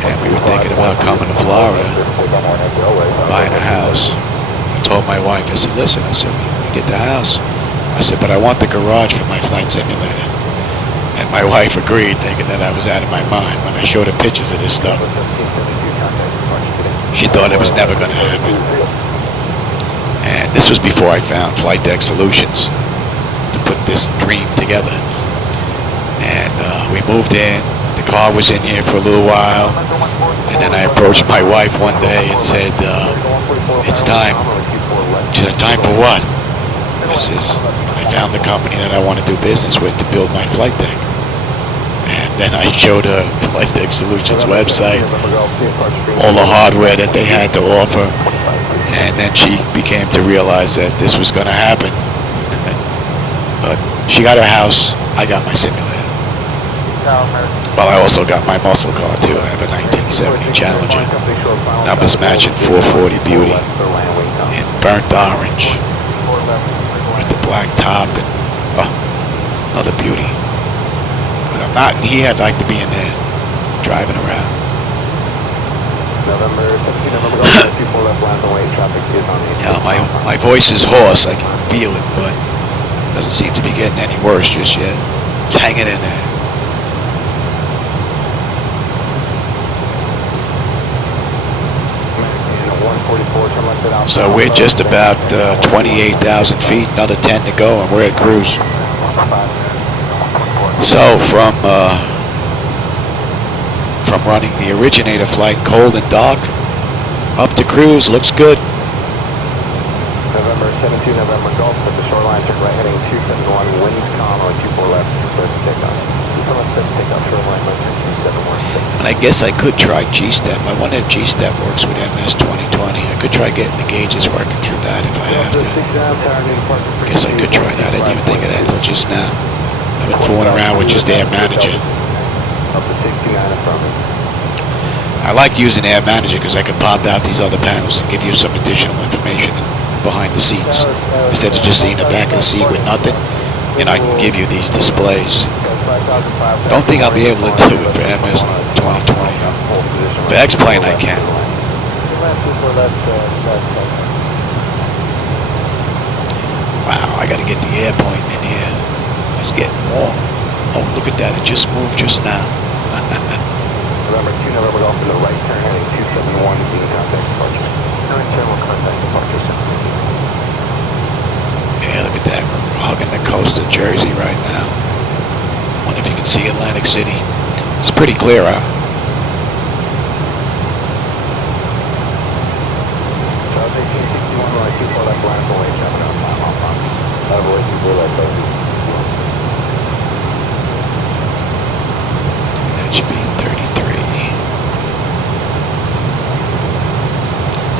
and we were thinking about coming to Florida, buying a house, I told my wife, I said, listen, I said, when we get the house, I said, but I want the garage for my flight simulator. And my wife agreed, thinking that I was out of my mind when I showed her pictures of this stuff. She thought it was never going to happen. And this was before I found Flight Deck Solutions to put this dream together. And we moved in. The car was in here for a little while. And then I approached my wife one day and said, it's time. She said, time for what? I says, I found the company that I want to do business with to build my flight deck. And then I showed her Flight Deck Solutions website, all the hardware that they had to offer. And then she began to realize that this was going to happen. But she got her house, I got my simulator. Well, I also got my muscle car too. I have a 1970 Challenger. Numbers matching 440 Beauty in burnt orange with the black top and another beauty. But I'm not in here. I'd like to be in there driving around. Yeah, my voice is hoarse. I can feel it, but it doesn't seem to be getting any worse just yet. It's hanging in there. So we're just about 28,000 feet, another 10 to go, and we're at cruise. So from running the originator flight cold and dark, Up to cruise, looks good. November 72, November Golf, at the shoreline, turn right heading 271, winds calm on 24 left, clear for takeoff. 24 left, clear for takeoff, shoreline, left 271. And I guess I could try G-Step. I wonder if G-Step works with MS 2020. I could try getting the gauges working through that if I have to. I guess I could try that. I didn't even think of that until just now. I've been fooling around with just Air Manager. Up to 69 in front of me. I like using Air Manager because I can pop out these other panels and give you some additional information behind the seats instead of just seeing the back of the seat with nothing. And I can give you these displays. Don't think I'll be able to do it for MS 2020. For X-Plane I can. Wow, I gotta get the air point in here. It's getting warm. Oh, look at that, it just moved just now. November 2, November Golf to the right, turn heading 271, being contact departure. No internal contact departure. Yeah, look at that, we're hugging the coast of Jersey right now. Wonder if you can see Atlantic City. It's pretty clear out. That should be 33.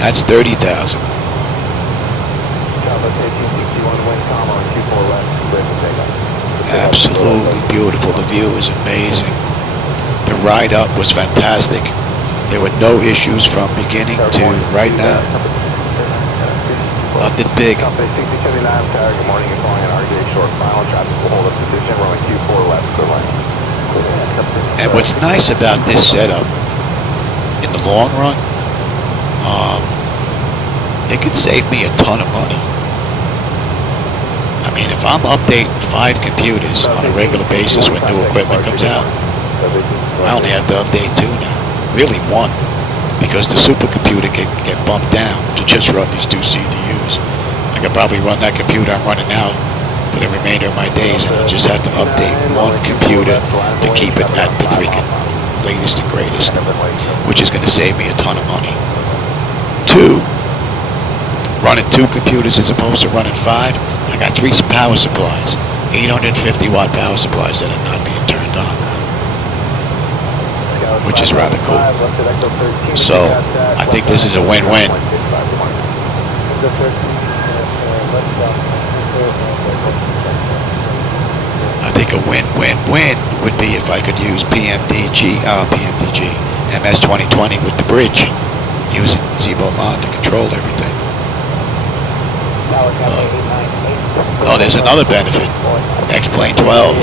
That's 30,000. Absolutely beautiful. The view is amazing. The ride up was fantastic. There were no issues from beginning to right now. Nothing big. And what's nice about this setup, in the long run, it could save me a ton of money. I mean, if I'm updating 5 computers on a regular basis when new equipment comes out, I only have to update 2 now. Really 1, because the supercomputer can get bumped down to just run these 2 CDUs. I could probably run that computer I'm running now for the remainder of my days, and I'll just have to update 1 computer to keep it at the freaking latest and greatest, which is going to save me a ton of money. 2, running 2 computers as opposed to running 5, I got 3 power supplies, 850 watt power supplies that are not being turned on now, which is rather cool. So I think this is a win-win. I think a win-win-win would be if I could use MS 2020 with the bridge, using Zibo mod to control everything. Oh, there's another benefit. X-Plane 12.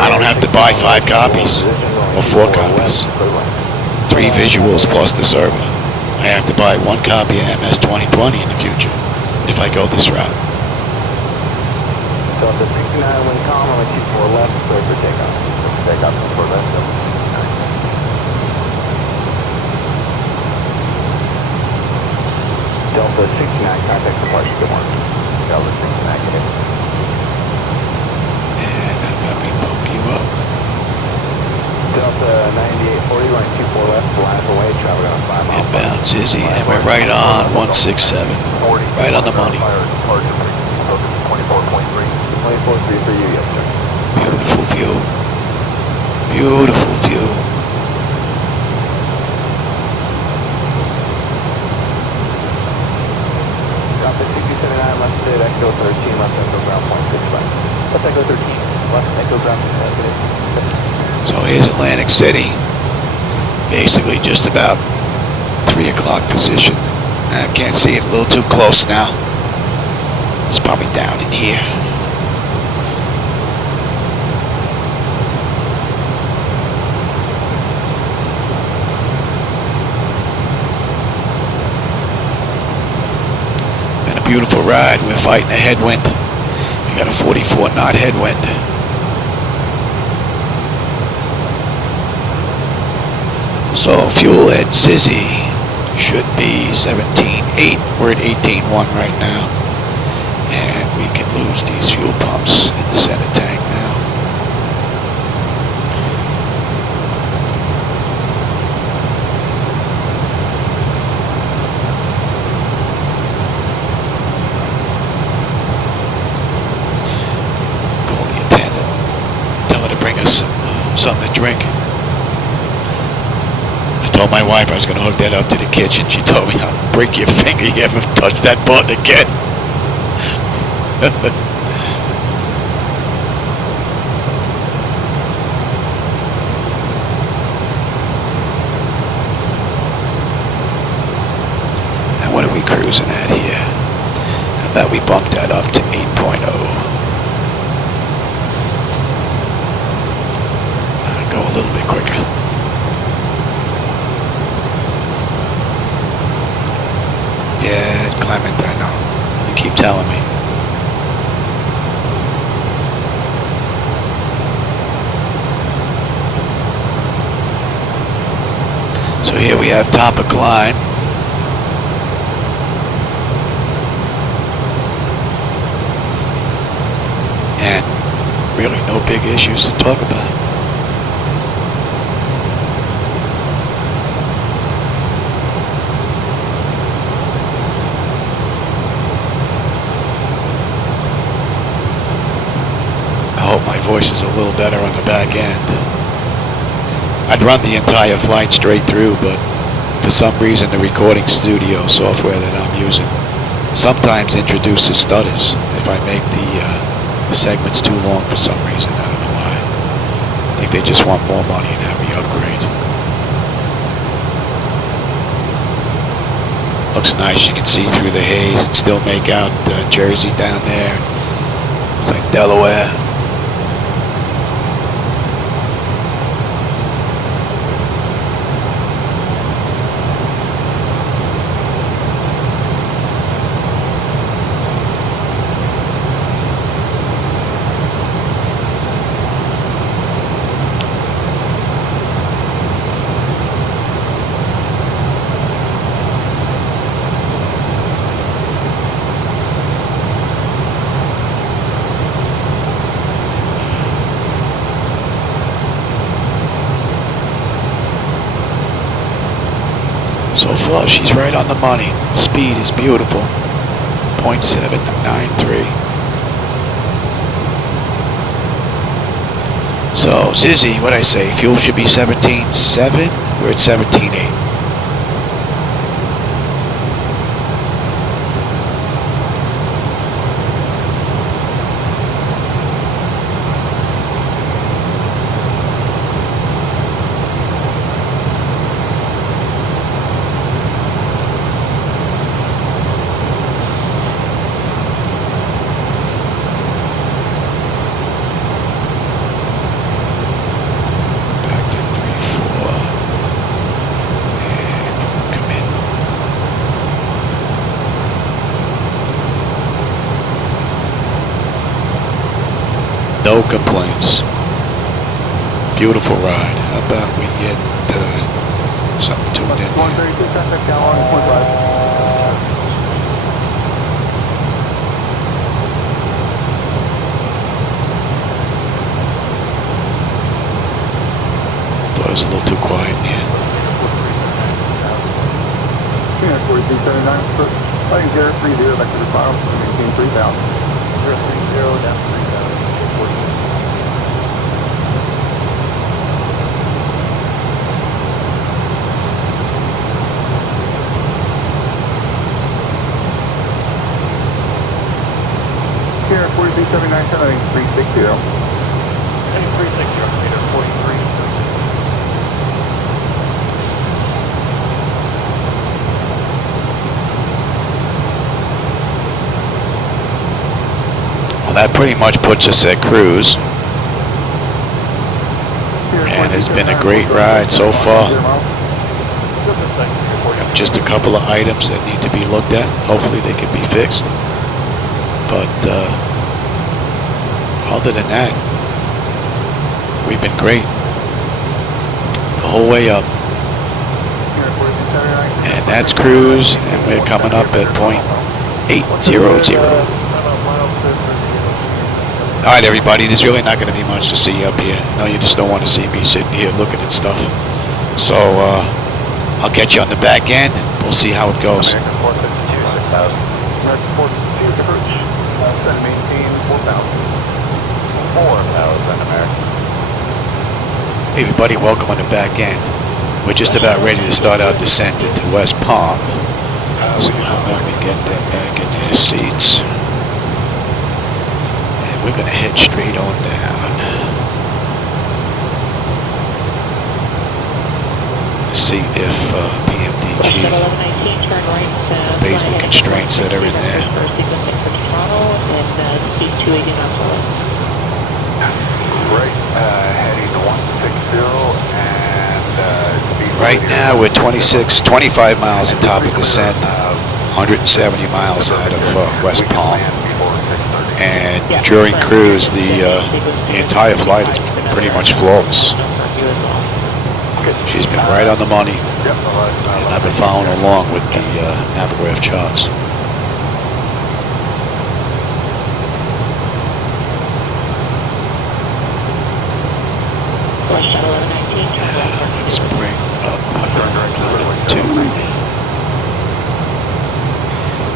I don't have to buy 5 copies or 4 copies. 3 visuals plus the server. I have to buy 1 copy of MS 2020 in the future if I go this route. So the 69 wind calm on the 24 left, clear for takeoff. Takeoff for left. Delta 69, contact departure, good morning. Delta 69, get in. And let me poke you up. Delta 9840, running 24 left, line away, traffic on 5 miles. Inbound Zizzy, and we're right on 167. Right on the money. 24.3 for you, yes, sir. Beautiful view. Beautiful view. Drop the 2279, left state, Echo 13, left Echo ground, 0.65. Left Echo 13, left Echo ground, negative. So here's Atlantic City. Basically just about 3 o'clock position. I can't see it, a little too close now. It's probably down in here. Been a beautiful ride. We're fighting a headwind. We got a 44 knot headwind. So fuel at Zizzy should be 17.8. We're at 18.1 right now. And we can lose these fuel pumps in the center tank now. something to drink. I told my wife I was going to hook that up to the kitchen. She told me, I'll break your finger if you ever touch that button again. And what are we cruising at here? I bet we bumped that up to 8.0. Go a little bit quicker. Yeah, Clement, I know. You keep telling me. So here we have top of climb. And really no big issues to talk about. My voice is a little better on the back end. I'd run the entire flight straight through, but for some reason the recording studio software that I'm using sometimes introduces stutters if I make the segments too long for some reason. I don't know why. I think they just want more money and have me upgrade. Looks nice. You can see through the haze and still make out Jersey down there. It's like Delaware. So far, she's right on the money. Speed is beautiful. 0.793. So, Zizzy, what'd I say? Fuel should be 17.7. We're at 17.8. No complaints. Beautiful ride. How about we get something tuned in here? 132 traffic down 1.5. Thought it was a little too quiet in here. Yeah, 4279. Flying 030 back to the bottom, maintain 3000. 030 down 3000. Here, 4279, turning 360. Heading 360, meter 43. Well, that pretty much puts us at cruise. And it's been a great ride so far. Got just a couple of items that need to be looked at. Hopefully they can be fixed. But other than that, we've been great the whole way up. And that's cruise, and we're coming up at 0.800. All right, everybody, there's really not going to be much to see up here. No, you just don't want to see me sitting here looking at stuff. So I'll get you on the back end, and we'll see how it goes. Maintain 4,000. 4,000 American. Hey everybody, welcome on the back end. We're just about ready to start our descent into West Palm. So how about we get them back in their seats? And we're going to head straight on down. See if PMDG obeys the constraints that are in there. Heading to 160 and Right now we're 25 miles at top of descent, 170 miles out of West Palm. And during cruise, the entire flight is pretty much flawless. She's been right on the money, and I've been following along with the Navigraph charts. Let's bring up climb 2.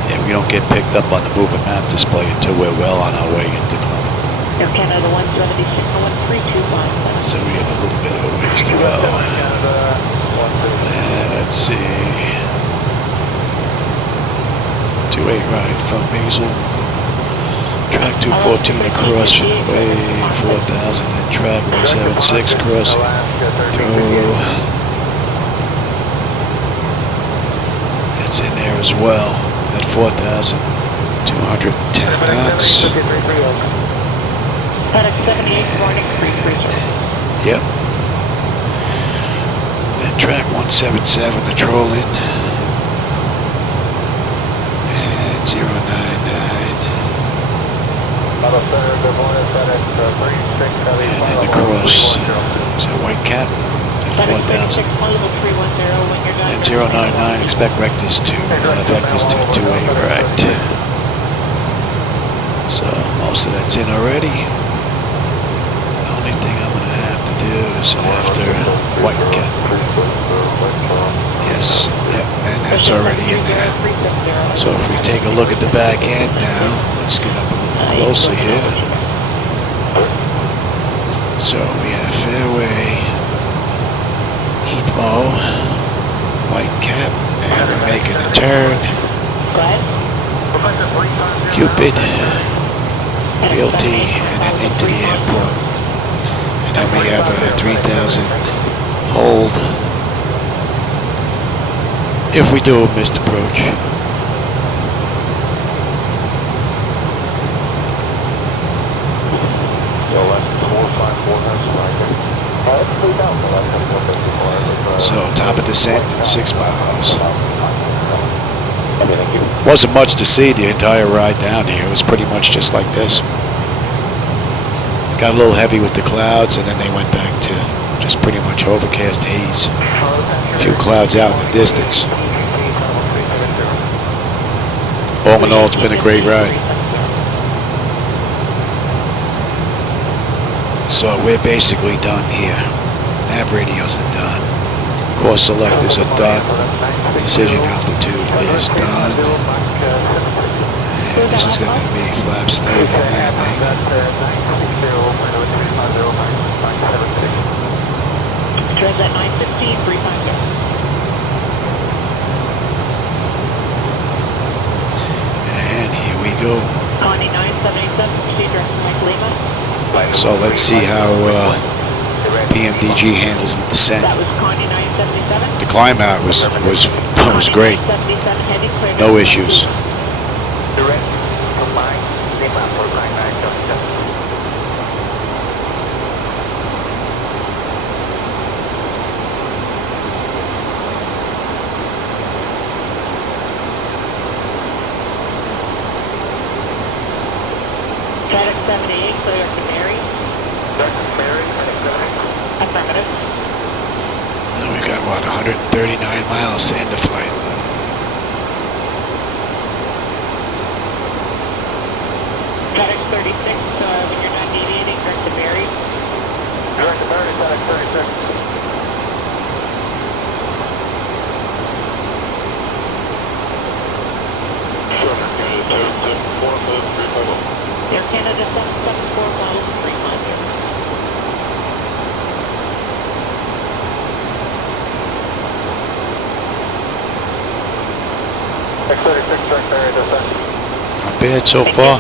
Yeah, we don't get picked up on the moving map display until we're well on our way into climb. Air Canada 176-13255. So we have a little bit of a ways to go. Let's see. 28 right from Basel. Track 214 across way 4000 and track 176 across through. It's in there as well at 4,210 knots. Yep. And track 177 to troll in. And 099. And then across, is that White Cap at 4,000. And 099, expect vectors to 28 right. So most of that's in already. The only thing I'm going to have to do is after White Cap. Yes, yep, and that's already in there. So if we take a look at the back end now, let's get up a little closer here. So we have Fairway, Heathrow, White Cap, and we're making a turn. Cupid, Realty, and then into the airport. And then we have a 3,000 hold if we do a missed approach. So top of descent at 6 miles. Wasn't much to see the entire ride down here. It was pretty much just like this. Got a little heavy with the clouds, and then they went back to just pretty much overcast haze. A few clouds out in the distance. All in all, it's been a great ride. So we're basically done here. Nav radios are done. Course selectors are done. Decision altitude is done. And this is going to be flap stable landing. Transat 915, 350. And here we go. Connie 9787, proceed direct to Mike Lima. So let's see how PMDG handles the descent. That was Connie 977. The climb out was great. No issues. direct from Mike Lima for Mike 977. Static 78, clear to Mary. Dr. Mary, Affirmative. Now we've got, what, 139 miles to end the flight. Static 36, when you're not deviating, direct to Mary. Direct to Mary, Static 36. Air Canada 774, follow 350. bad so far.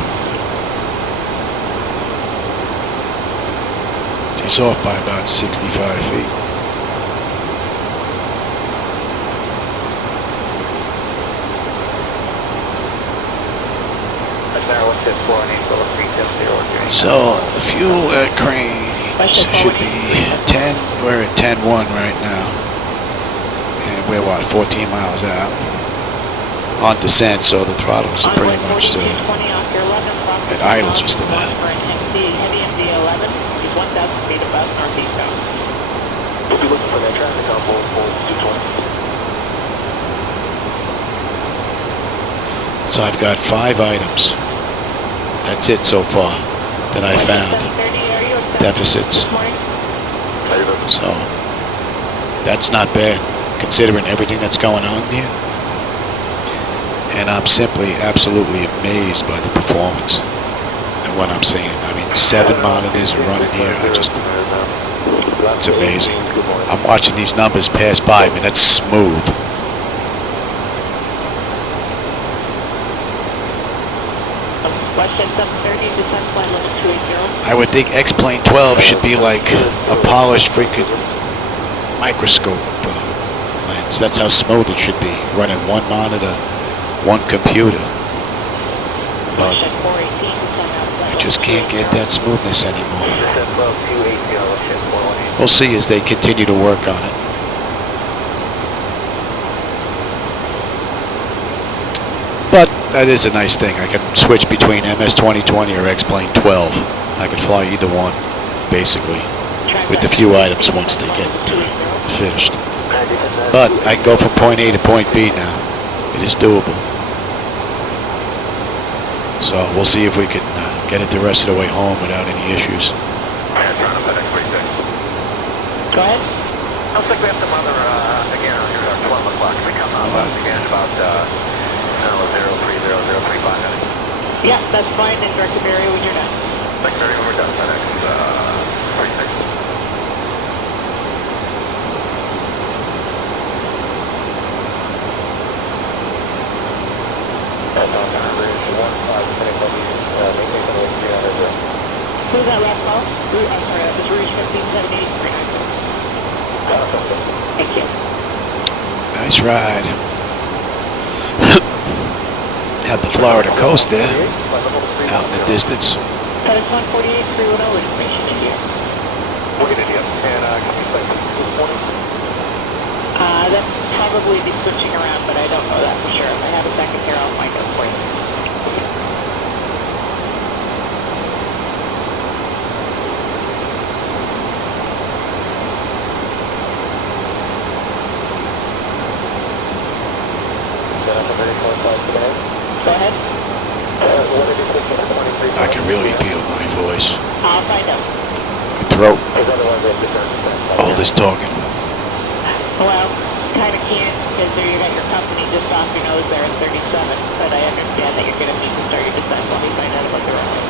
He's off by about 65 feet. So, fuel at Crane should be 10, we're at 10-1 right now. And we're what, 14 miles out. On descent, so the throttles are pretty much at idle just about. Heavy MD 11, he's 1,000 feet above northeastbound. We'll be looking for that traffic on both 220. So I've got 5 items. That's it so far that I found. Deficits. So that's not bad considering everything that's going on here. And I'm simply absolutely amazed by the performance and what I'm seeing. I mean, 7 monitors are running here. It's amazing. I'm watching these numbers pass by. I mean, that's smooth. Westjet 730, descent flight level 280. I would think X-Plane 12 should be like a polished freaking microscope lens. That's how smooth it should be. Running 1 monitor, 1 computer. But I just can't get that smoothness anymore. We'll see as they continue to work on it. But that is a nice thing. I can switch between MS 2020 or X-Plane 12. I can fly either one, basically, with the few items once they get finished. But I can go from point A to point B now. It is doable. So we'll see if we can get it the rest of the way home without any issues. Go ahead. Looks like we have some other, again, around 12 o'clock. We come up again about 030035 minutes. Yeah, that's fine. And direct to Barry when you're done. Thanks, Barry. When we're done, FedEx 36. Who's that last call? I'm sorry, that was Rouge 157839. Thank you. Nice ride. Have the Florida coast there, out in the distance. FedEx 148 310 information in here. We'll get India. And can you say this morning? That's probably be switching around, but I don't know that for sure. If I have a second here, I'll find out for you. Go ahead. I can really feel my voice. I'll find out. My throat. All this talking. Well, kind of can't, because there you got your company just off your nose there at 37, but I understand that you're going to need to start your descent. Let me find out about the runway.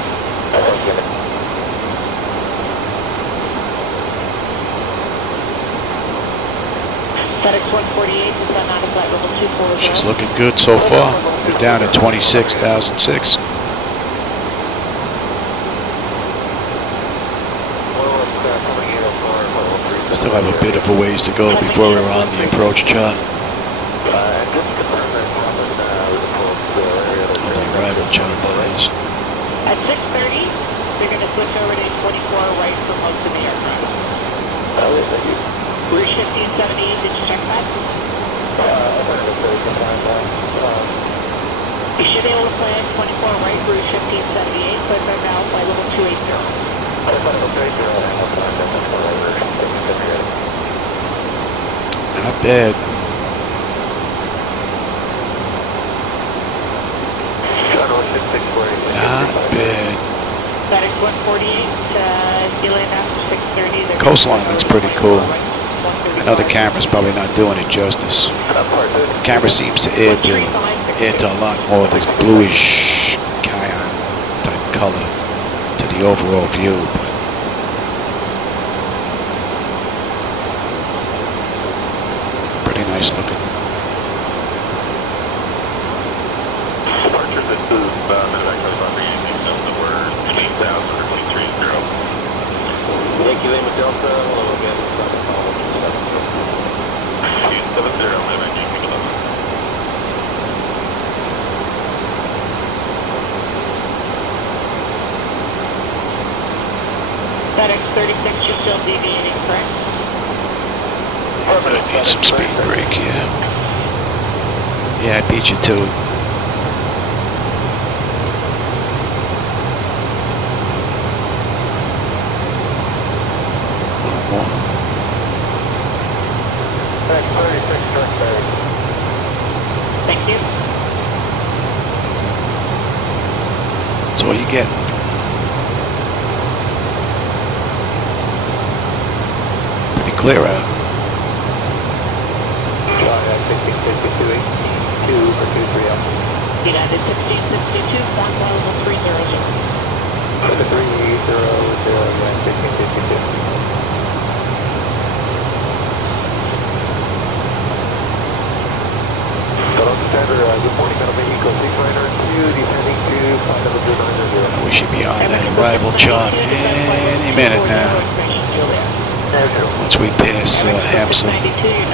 FedEx 148, descend on to flight level 240. She's looking good so far. We're down at 26,006. Still have a bit of a ways to go before we're on the approach chart. The arrival chart, that is. At 6:30, they're going to switch over to 24 right for most of the aircraft. Rouge 1578, did you check that? You should be able to fly at 24 right, Rouge 1578, but right now flight level 280. Not bad. Not bad. FedEx 148, dealing after 6:30. Coastline looks pretty cool. I know the camera's probably not doing it justice. The camera seems to add to a lot more of this bluish cayenne type color to the overall view. But pretty nice looking. Departure, this is Lima Delta, hello again. 70, Limit, keep it up. FedEx 36, you're still deviating, correct? I'm gonna need some speed brake, yeah. Yeah, I beat you to it. A little more. FedEx 36, direct FedEx. Thank you. That's all you get. Pretty clear out. United 1662, 1300. 300, 1662. Hello, Cassandra, good morning, Metal Mexico 692, descending to flight level 0900. We should be on that arrival chart any minute now. Once we pass Hamsley,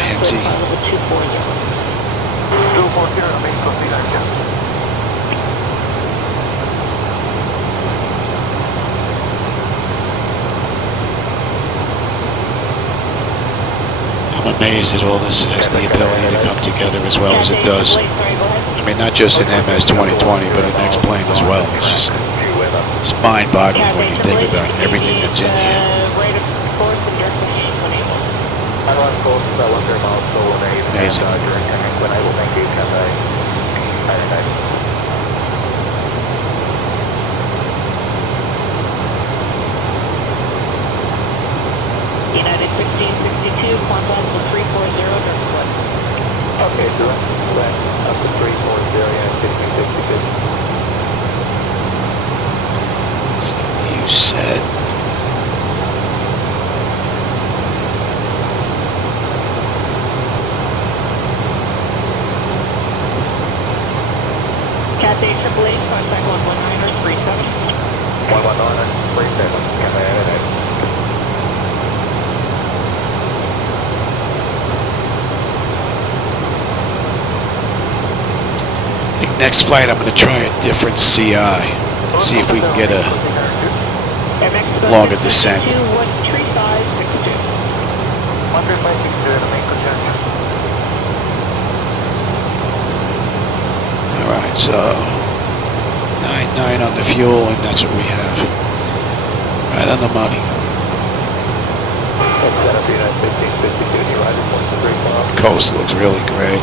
Hamsey. 240, Mexico 39. I'm amazed that all this has the ability to come together as well as it does. I mean, not just in MS 2020, but in next plane as well. It's just, it's mind-boggling when you think about everything that's in here. Amazing. United 1662, quantum to 340, Northwest. Okay, so left up to 340 and 1662. You said. Cathay AAA, contact 11937. 11937, can I add it? I think next flight I'm going to try a different CI. See if we can get a longer descent. Alright, so 9.9 on the fuel, and that's what we have. Right on the money. Coast looks really great.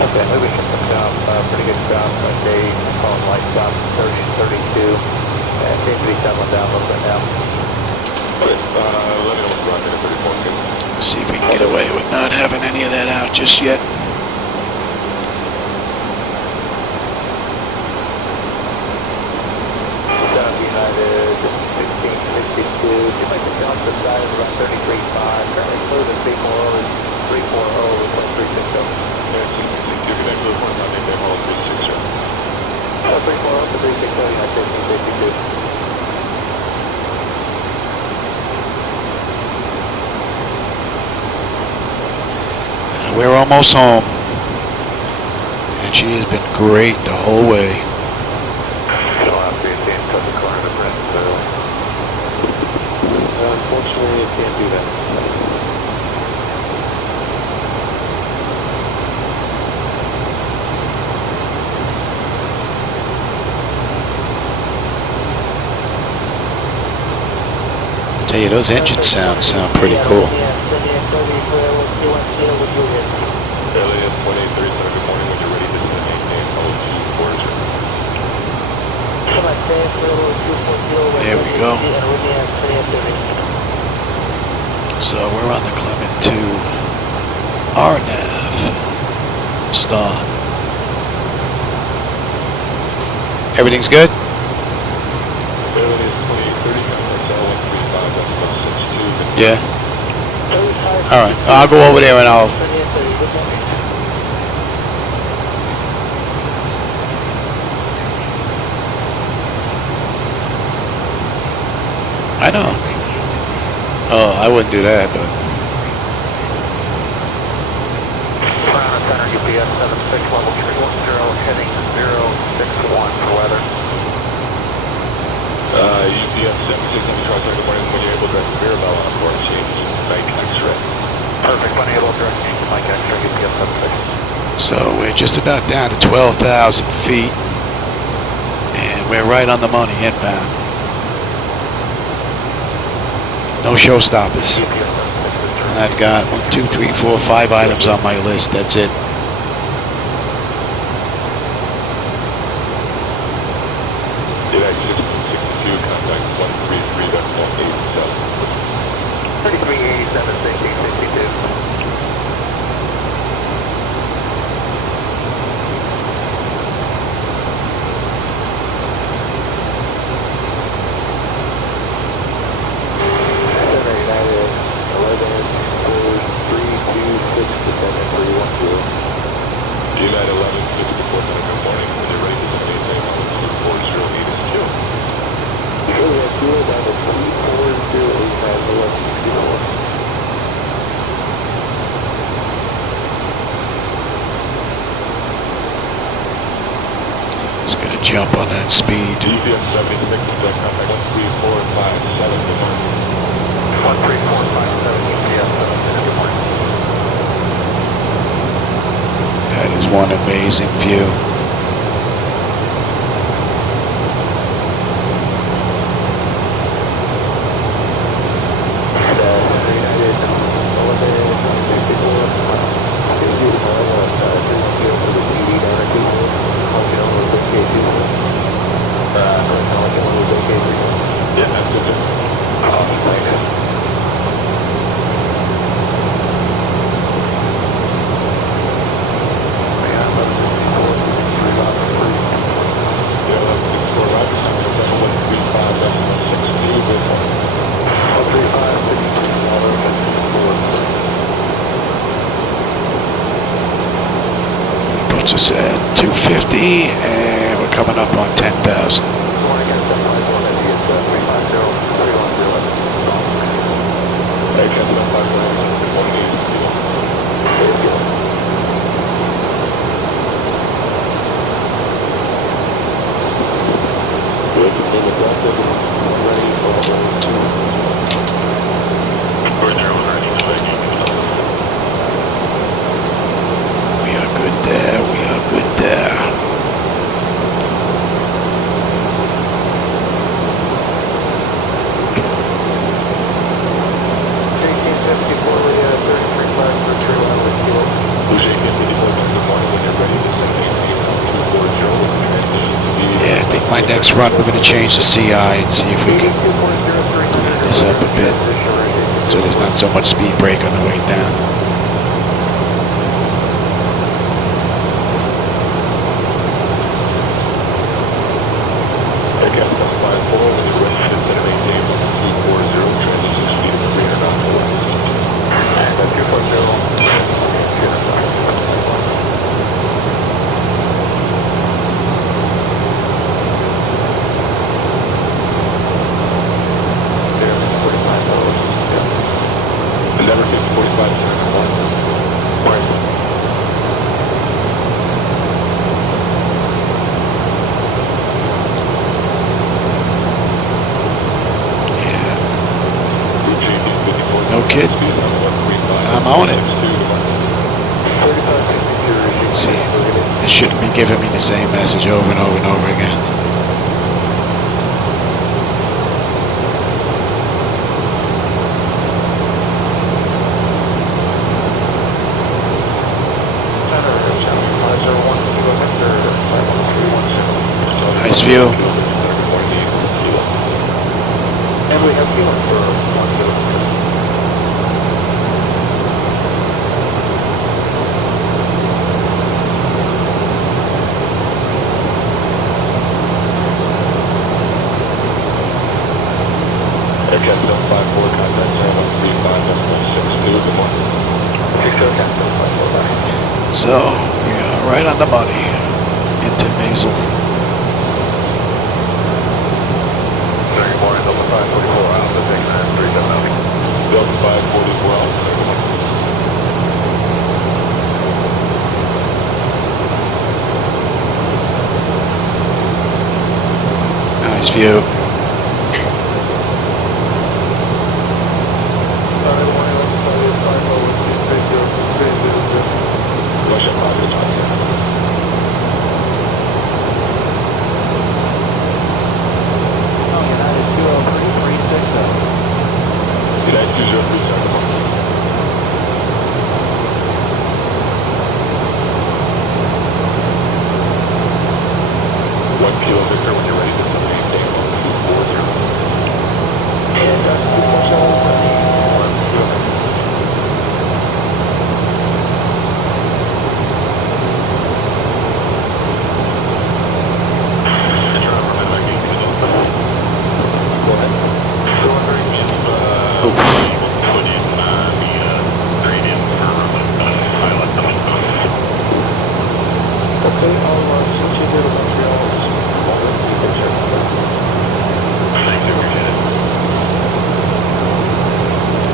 Okay, maybe we can put down pretty good job on day, calling light stop 30, 32, and seems to be settling down a little bit now. Okay, let me know what's running at 34. See if we can get away with not having any of that out just yet. United 1662, you might just jump the side of about 33.5, currently smooth at 340 with 360. You're connected to the point, I think they hold 360. 340 to 360, United 1662. We're almost home. And she has been great the whole way. Unfortunately, it can't do that. Tell you, those engine sounds sound pretty cool. There we go. So we're on the Clement to RNAV. Star. Everything's good? Yeah. Alright, I'll go over there and I'll... I know. Oh, I wouldn't do that, but Ground center UPS 76 level 310 heading 061 for weather. UPS 76, let me try to morning when you're able to direct the Mirabelle on board change Mike X-ray. Perfect, when able to direct change Mike X-ray UPS 76. so we're just about down to 12,000 feet, and we're right on the money inbound. No showstoppers. And I've got 1, 2, 3, 4, 5 items on my list. That's it. Direct 62, contact 133.87. 3387, 1662. United 11, 6 before 10 in the morning. When you're ready to send anything, I'll look for 40 meters kill. Juliet, fuel down to 34089, Just gonna jump on that speed. UPS 76, contact 13457, good morning. 13457, UPS 76, good morning. That is one amazing view. Yeah, that's good. Puts us at 250, and we're coming up on 10,000. We are good there. We are good there. Yeah, I think my next run we're going to change the CI and see if we can clean this up a bit so there's not so much speed break on the way down. No kid. I'm on it. See, it shouldn't be giving me the same message over and over and over again. Nice view. And we have fuel for 102. Aircraft 754, contact 735.62, good morning. So, we are right on the money into Mazel. Good morning, Delta 544 out. Nice view.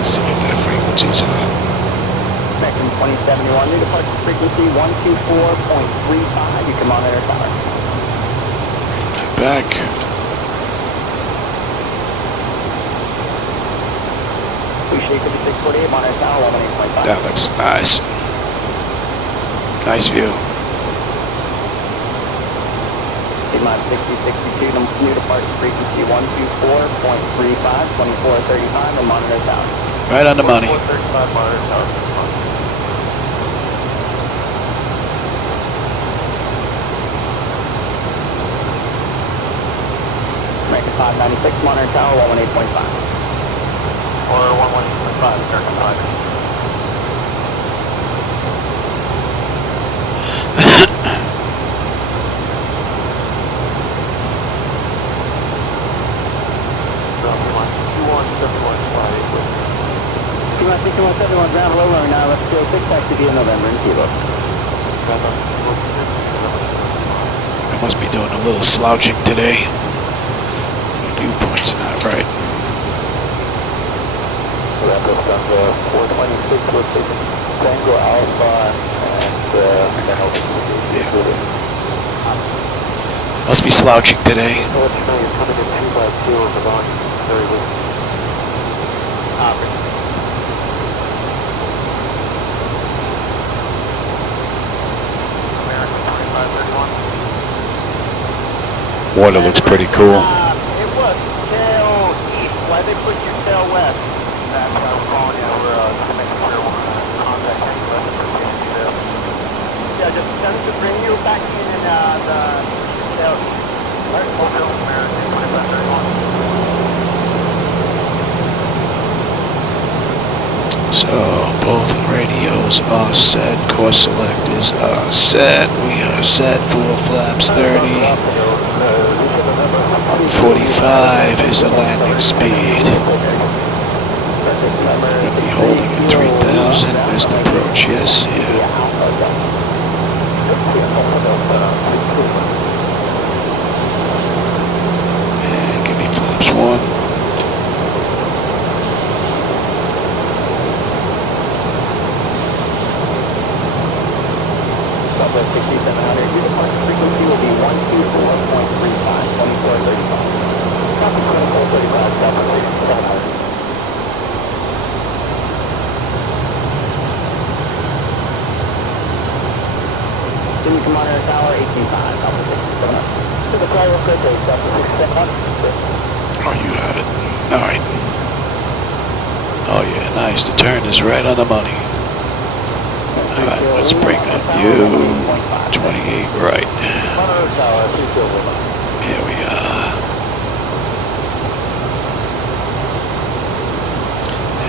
See if that frequency's on. Spectrum 2071, new departure frequency 124.35. You can monitor tower. Back. Appreciate 5648, monitor tower 118.5. That looks nice. Nice view. Mod 6062, new departure frequency 124.35, 2435, and monitor tower. Right on the money. 435 monitor tower. American 596, monitor tower 118.5. Or 118.5, turn to 5. T-1 6171 ground low runway 9 left 206, taxi via November in Kilo. I must be doing a little slouching today. Viewpoint's not right. Lambda Tango 426 was taken Tango Alpha and Yeah. Must be slouching today. I'll let you know you're coming in 2 by 2 of the volume. Very good. American 2531. Water looks pretty cool. It was tail east. Why they put your tail west? That's why I'm calling you over to make sure we're contact you. Yeah, just tell them to bring you back in the tail east. Alright, over American 2531. So both radios are set, course selectors are set, we are set for flaps 30, 45 is the landing speed. We'll be holding at 3,000, missed approach, yes, yeah. And give me flaps 1. Southwest 6700, your departure frequency will be 124.35, 2435. Copy 2435, Southwest 6700. Sydney Commander Tower 185, Copy 6700. To the prior code, Southwest 6700. Oh, you have it. Alright. Oh yeah, nice. The turn is right on the money. Alright, let's bring up you 28 right. Here we are.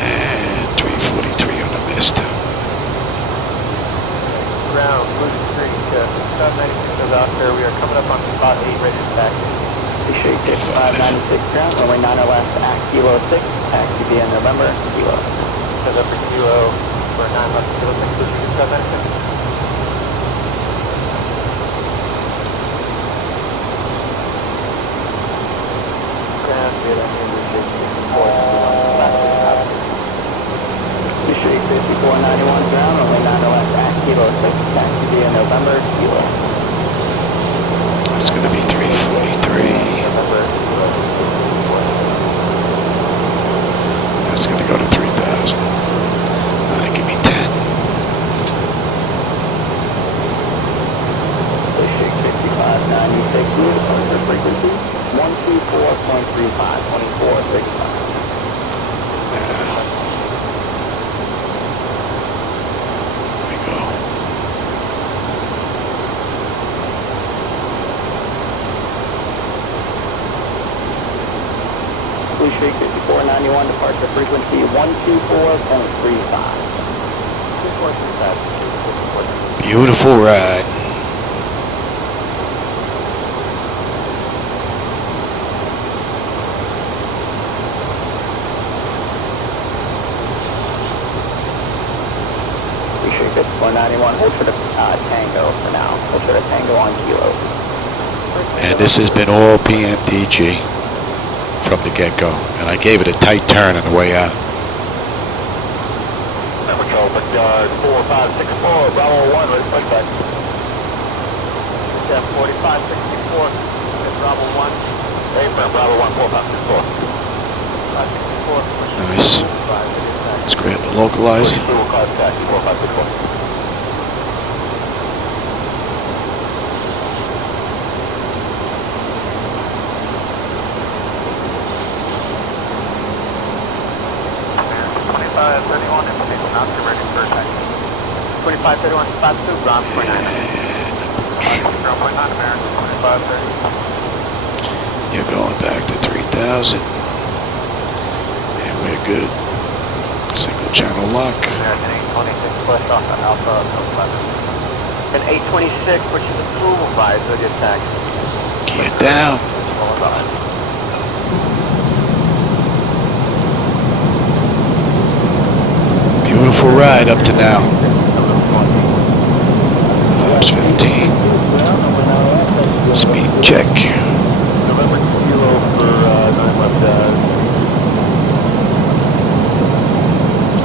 And 343 on the mist. Ground, Blue Street, South 96 is out there. We are coming up on spot 8, ready to back in. Be sure you take 596 ground, runway 9 left, act Kilo 6, taxi via November, Kilo. Set up for Kilo, for 9 left, Kilo 6, Blue Street, South 96. Ground, good, I'm here with Be sure you take 5491 ground, runway 9 left, act Kilo 6, taxi via November, Kilo. It's going to be 343. It's going to go to 3,000. All right, give me 10. Pushback 5596, departure frequency 124.35, 2465. Pushback 5491, departure frequency 124.35. Beautiful ride. Pushback 5491, hold for the Tango for now. Hold for the Tango on kilo. And this has been all PMDG from the get-go. And I gave it a tight turn on the way out. Number control, backyard 4564, Bravo 1, ready for pushback. Yeah, 4564, Bravo 1. Ready for Bravo 1, 4564. 564. Nice. Let's grab the localizer. We will contact you, 4564. Information not ready for attack. 2531, spot 2, ground 29. Ground 29, American 2530. You're going back to 3,000. And we're good. Single channel lock. American 826, flush off on Alpha 11. And 826, which is approval visor, get taxi. Gear down. Beautiful ride up to now. Flaps 15. Speed check. November kilo for 9 left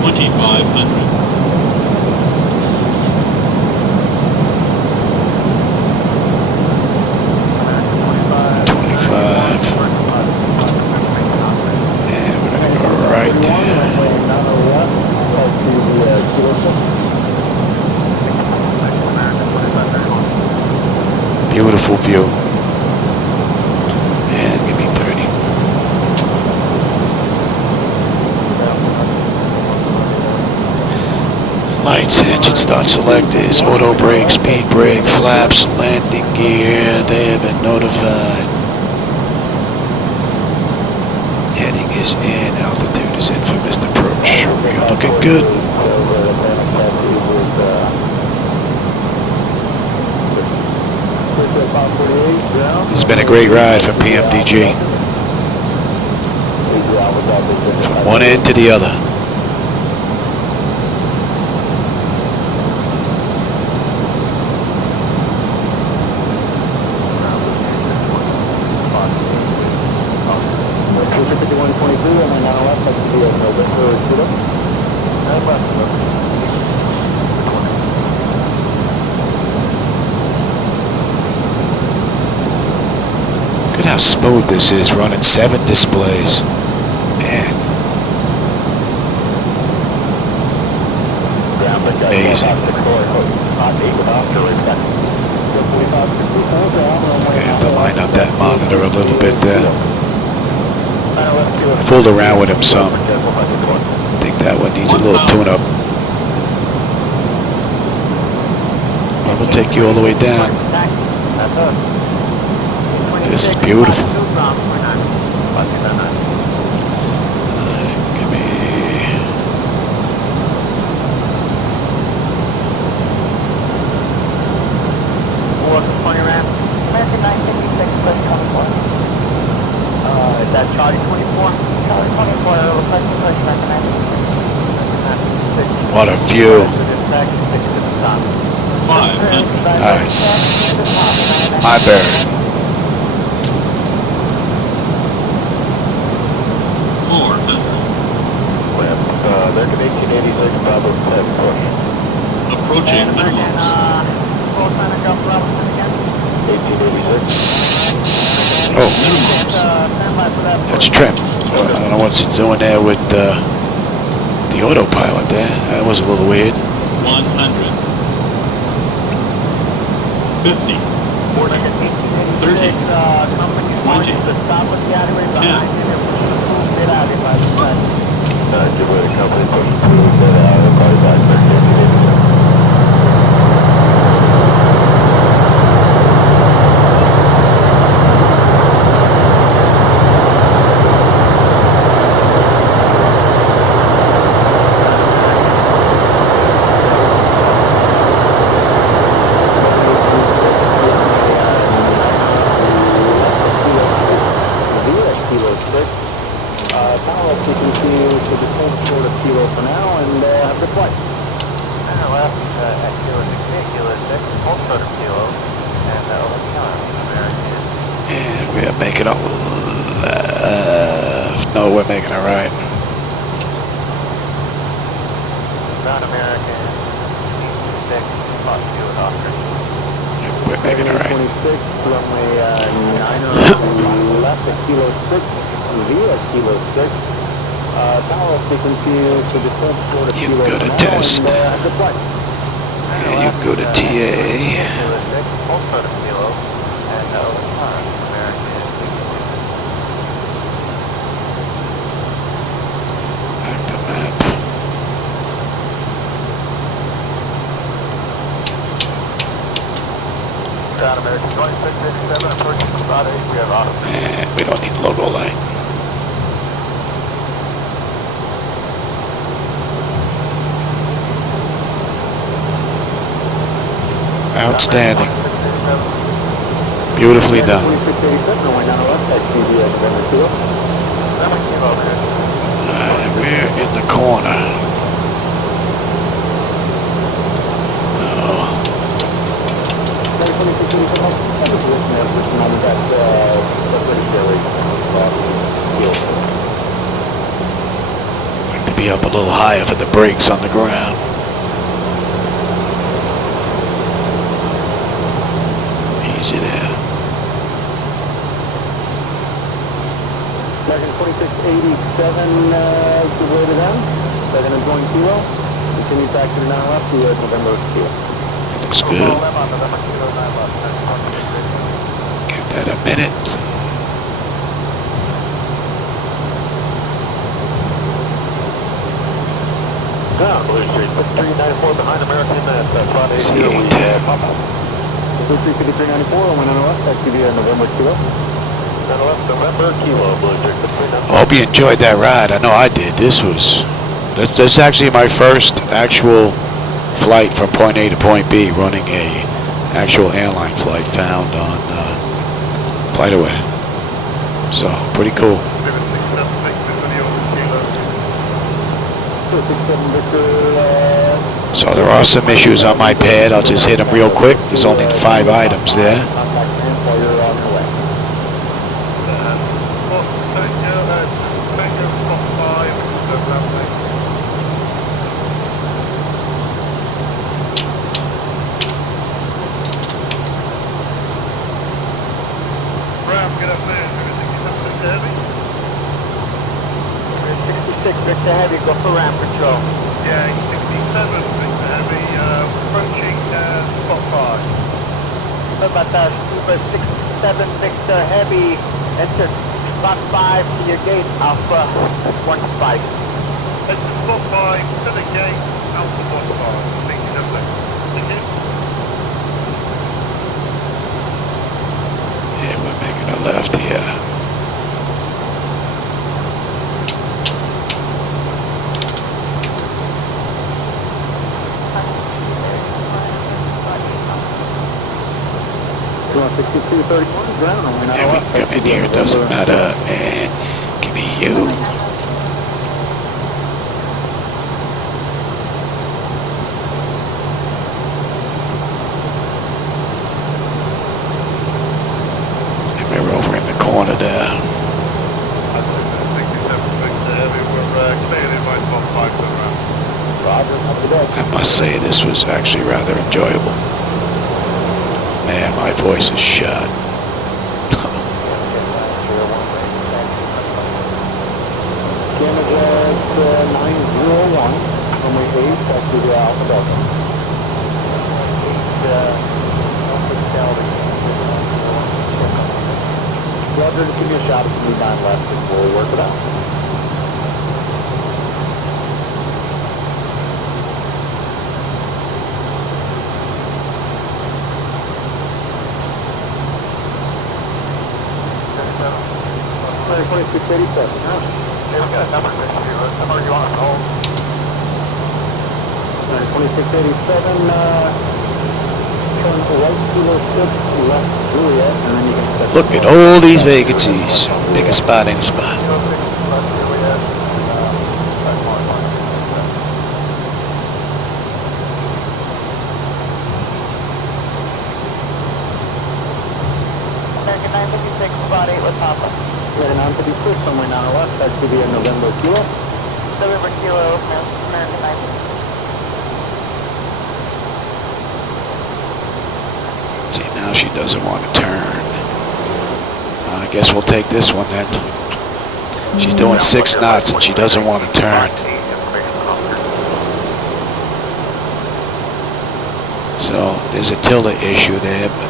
2,500. And we're going to go right there. Beautiful view. And give me 30. Lights, engine start selectors, auto brake, speed brake, flaps, landing gear. They have been notified. Heading is in, altitude is in for missed approach. We are looking good. It's been a great ride from PMDG. From one end to the other. Look at how smooth this is, running 7 displays. Man. Amazing. I have to line up that monitor a little bit there. I fooled around with him some. I think that one needs a little tune-up. I will take you all the way down. This is beautiful. Give me... American 956, push 24. Is that Charlie 24? Charlie 24, looks like you push American 956. What a view. 500. Alright. My bearing. 400. American 1886, Bravo 10, push. Approaching minimums. Oh, that's trim. I don't know what's it doing there with the autopilot there. That was a little weird. 100. 50. 40. 30. 20. 10. Company pushing through, but the car's back 13. And we're making a left. No, we're making a right. Ground American, 6, Foxfield, Oscar. We're making a right. 26, runway 9 left at kilo 6, via kilo 6. Power frequency to the full short of You kilo go to now, test. and have the flight. And you can go to TA. Kilo 6, full start of kilo, and American. Back to map. Ground American 2687, approaching Casada, we have auto. And we don't need logo light. Outstanding. Beautifully done. 2687, runway 9 left at KPBI, November 2. We're in the corner. No. 2687, Like to be up a little higher for the brakes on the ground. Easy there. American 2687, good way to them. Second and join kilo. Continue back to the 9 left to November 2. Looks good. Give that a minute. Blue Street, 394 behind American at Friday. See it. Blue Street 5394, runway 9 left at November 2. 9 left, November, kilo, Blue Street, 394. I hope you enjoyed that ride. I know I did. This is actually my first actual flight from point A to point B, running a actual airline flight found on FlightAware. So pretty cool. So there are some issues on my pad. I'll just hit them real quick. There's only 5 items there. Victor Heavy, go for ramp control. Yeah, 67, Victor Heavy, approaching spot 5. About that, Uber 67, Victor Heavy, enter spot 5 to your gate, Alpha 15. Enter spot 5, to the gate, Alpha 15. Thank you. Yeah, we're making a left here. And we come in here, it doesn't matter, and give me you. And we're over in the corner there. I must say this was actually rather enjoyable. Man, my voice is shot. Canada 90 runway 8, taxi to Alpha Delta. Roger, just give me a shot if you need 9 left and we'll work it out. Clear 2687. Hey, we got a number next to you. What number are you on? Hold. 2687, turn to right, kilo 6, left Juliet, and then you can set. Look at all these vacancies. Pick a spot, any spot. American 956, about 8 with Papa. Yeah, 956, somewhere down the left, that should be a November kilo. November kilo, American 956. See, now she doesn't want to turn. I guess we'll take this one then. She's doing 6 knots and she doesn't want to turn. So there's a tilde issue there, but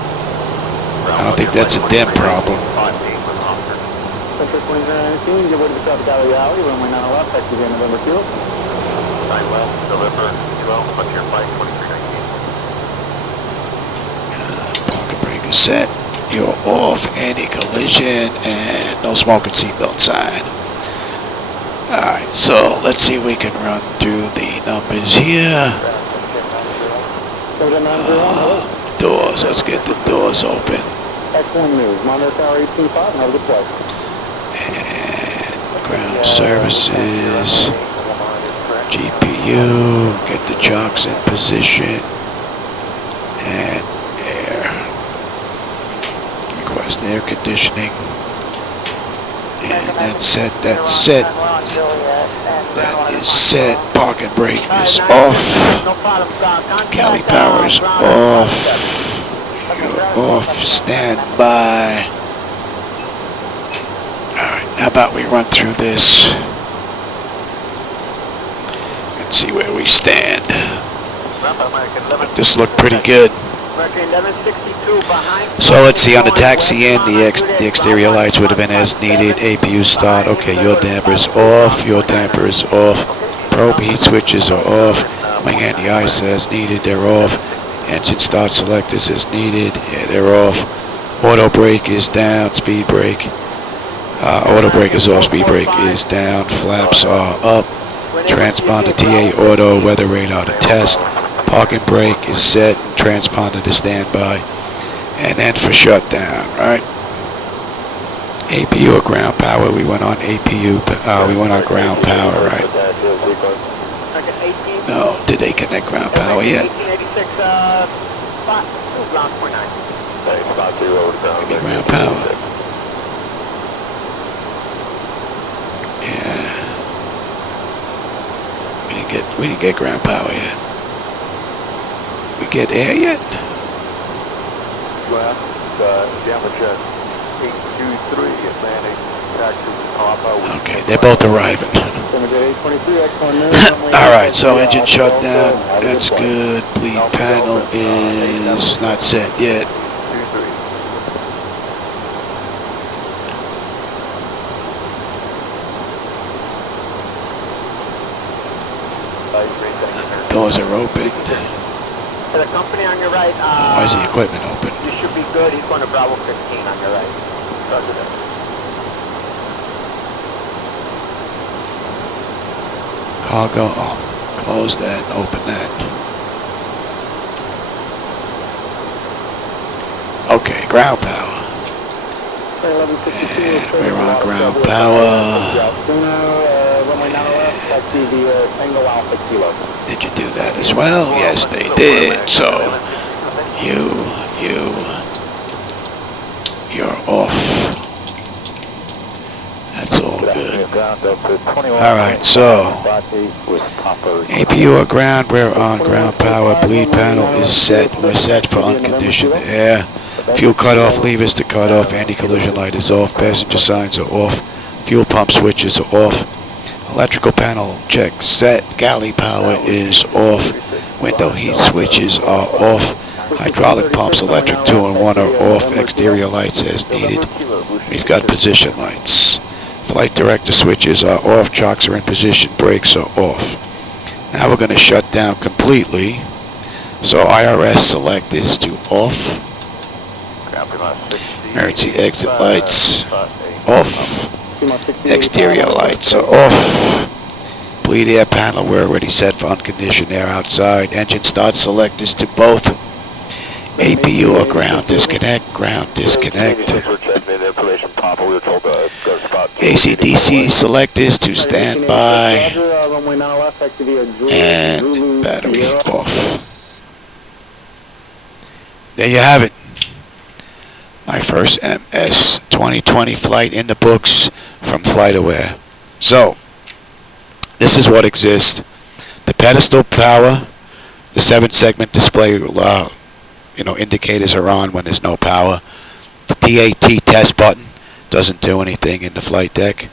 I don't think that's a dim problem. Central 2919, get ready to stop at Gallery Alley, runway 9 left, that should be a November kilo. 9 left, deliver kilo, what's your flight, 2319. Pocket brake is set. You're off, anti-collision, and no smoking seatbelt sign. Alright, so let's see if we can run through the numbers here. Doors, let's get the doors open. Excellent news. Monitor Tower 825, have a good flight. And ground services, GPU, get the chocks in position, and air. Request air conditioning. And that's set, that's set. That is set. Parking brake is off. Cali power's off. You're off. Stand by. Alright, how about we run through this and see where we stand. This looked pretty good. So let's see, on the taxi end, the exterior lights would have been as needed. APU start. Okay, your damper is off. Your damper is off. Probe heat switches are off. Wing anti-ice as needed. They're off. Engine start selectors as needed. Yeah, they're off. Auto brake is down. Speed brake. Auto brake is off. Speed brake is down. Flaps are up. Transponder TA auto. Weather radar to test. Parking brake is set. Transponder to standby. And then for shutdown, right? APU or ground power. We went on APU. We went on ground power, right? No, did they connect ground power yet? 1886, spot 2, ground 49. Spot 2 over ground. Give me ground power. Yeah. We didn't get ground power yet. We get air yet? Jammer jet 823 Atlantic taxi Papa. Okay, they're both arriving. Alright, so engine shutdown. That's good. Bleed panel is not set yet. Doors are open. To the company on your right, Why is the equipment open? you should be good. He's going to Bravo 15 on your right. Roger that. Cargo, oh, close that, open that. Okay, ground power. And we're on ground power. Did you do that as well? Yes, they did. So, you're off. That's all good. Alright, so APU or ground, we're on ground power. Bleed panel is set. We're set for unconditioned air. Fuel cutoff levers to cut off. Anti-collision light is off. Passenger signs are off. Fuel pump switches are off. Electrical panel check set. Galley power is off. Window heat switches are off. Hydraulic pumps, electric 2 and 1 are off. Exterior lights as needed. We've got position lights. Flight director switches are off. Chocks are in position. Brakes are off. Now we're going to shut down completely. So IRS select is to off. Emergency exit lights off. Exterior lights are off. Bleed air panel, we're already set for unconditioned air outside. Engine start select is to both. APU or ground disconnect, ground disconnect. AC/DC select is to standby. And battery off. There you have it. My first MS 2020 flight in the books from FlightAware. So, this is what exists. The pedestal power, the 7-segment display, indicators are on when there's no power. The TAT test button doesn't do anything in the flight deck.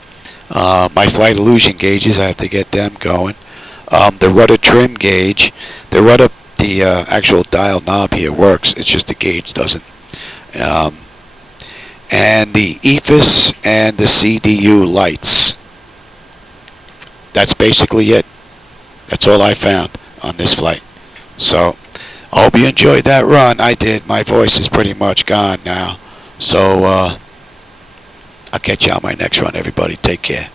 My flight illusion gauges, I have to get them going. The rudder trim gauge, the actual dial knob here works. It's just the gauge doesn't. And the EFIS and the CDU lights. That's basically it. That's all I found on this flight. So, I hope you enjoyed that run. I did. My voice is pretty much gone now. So, I'll catch you on my next run, everybody. Take care.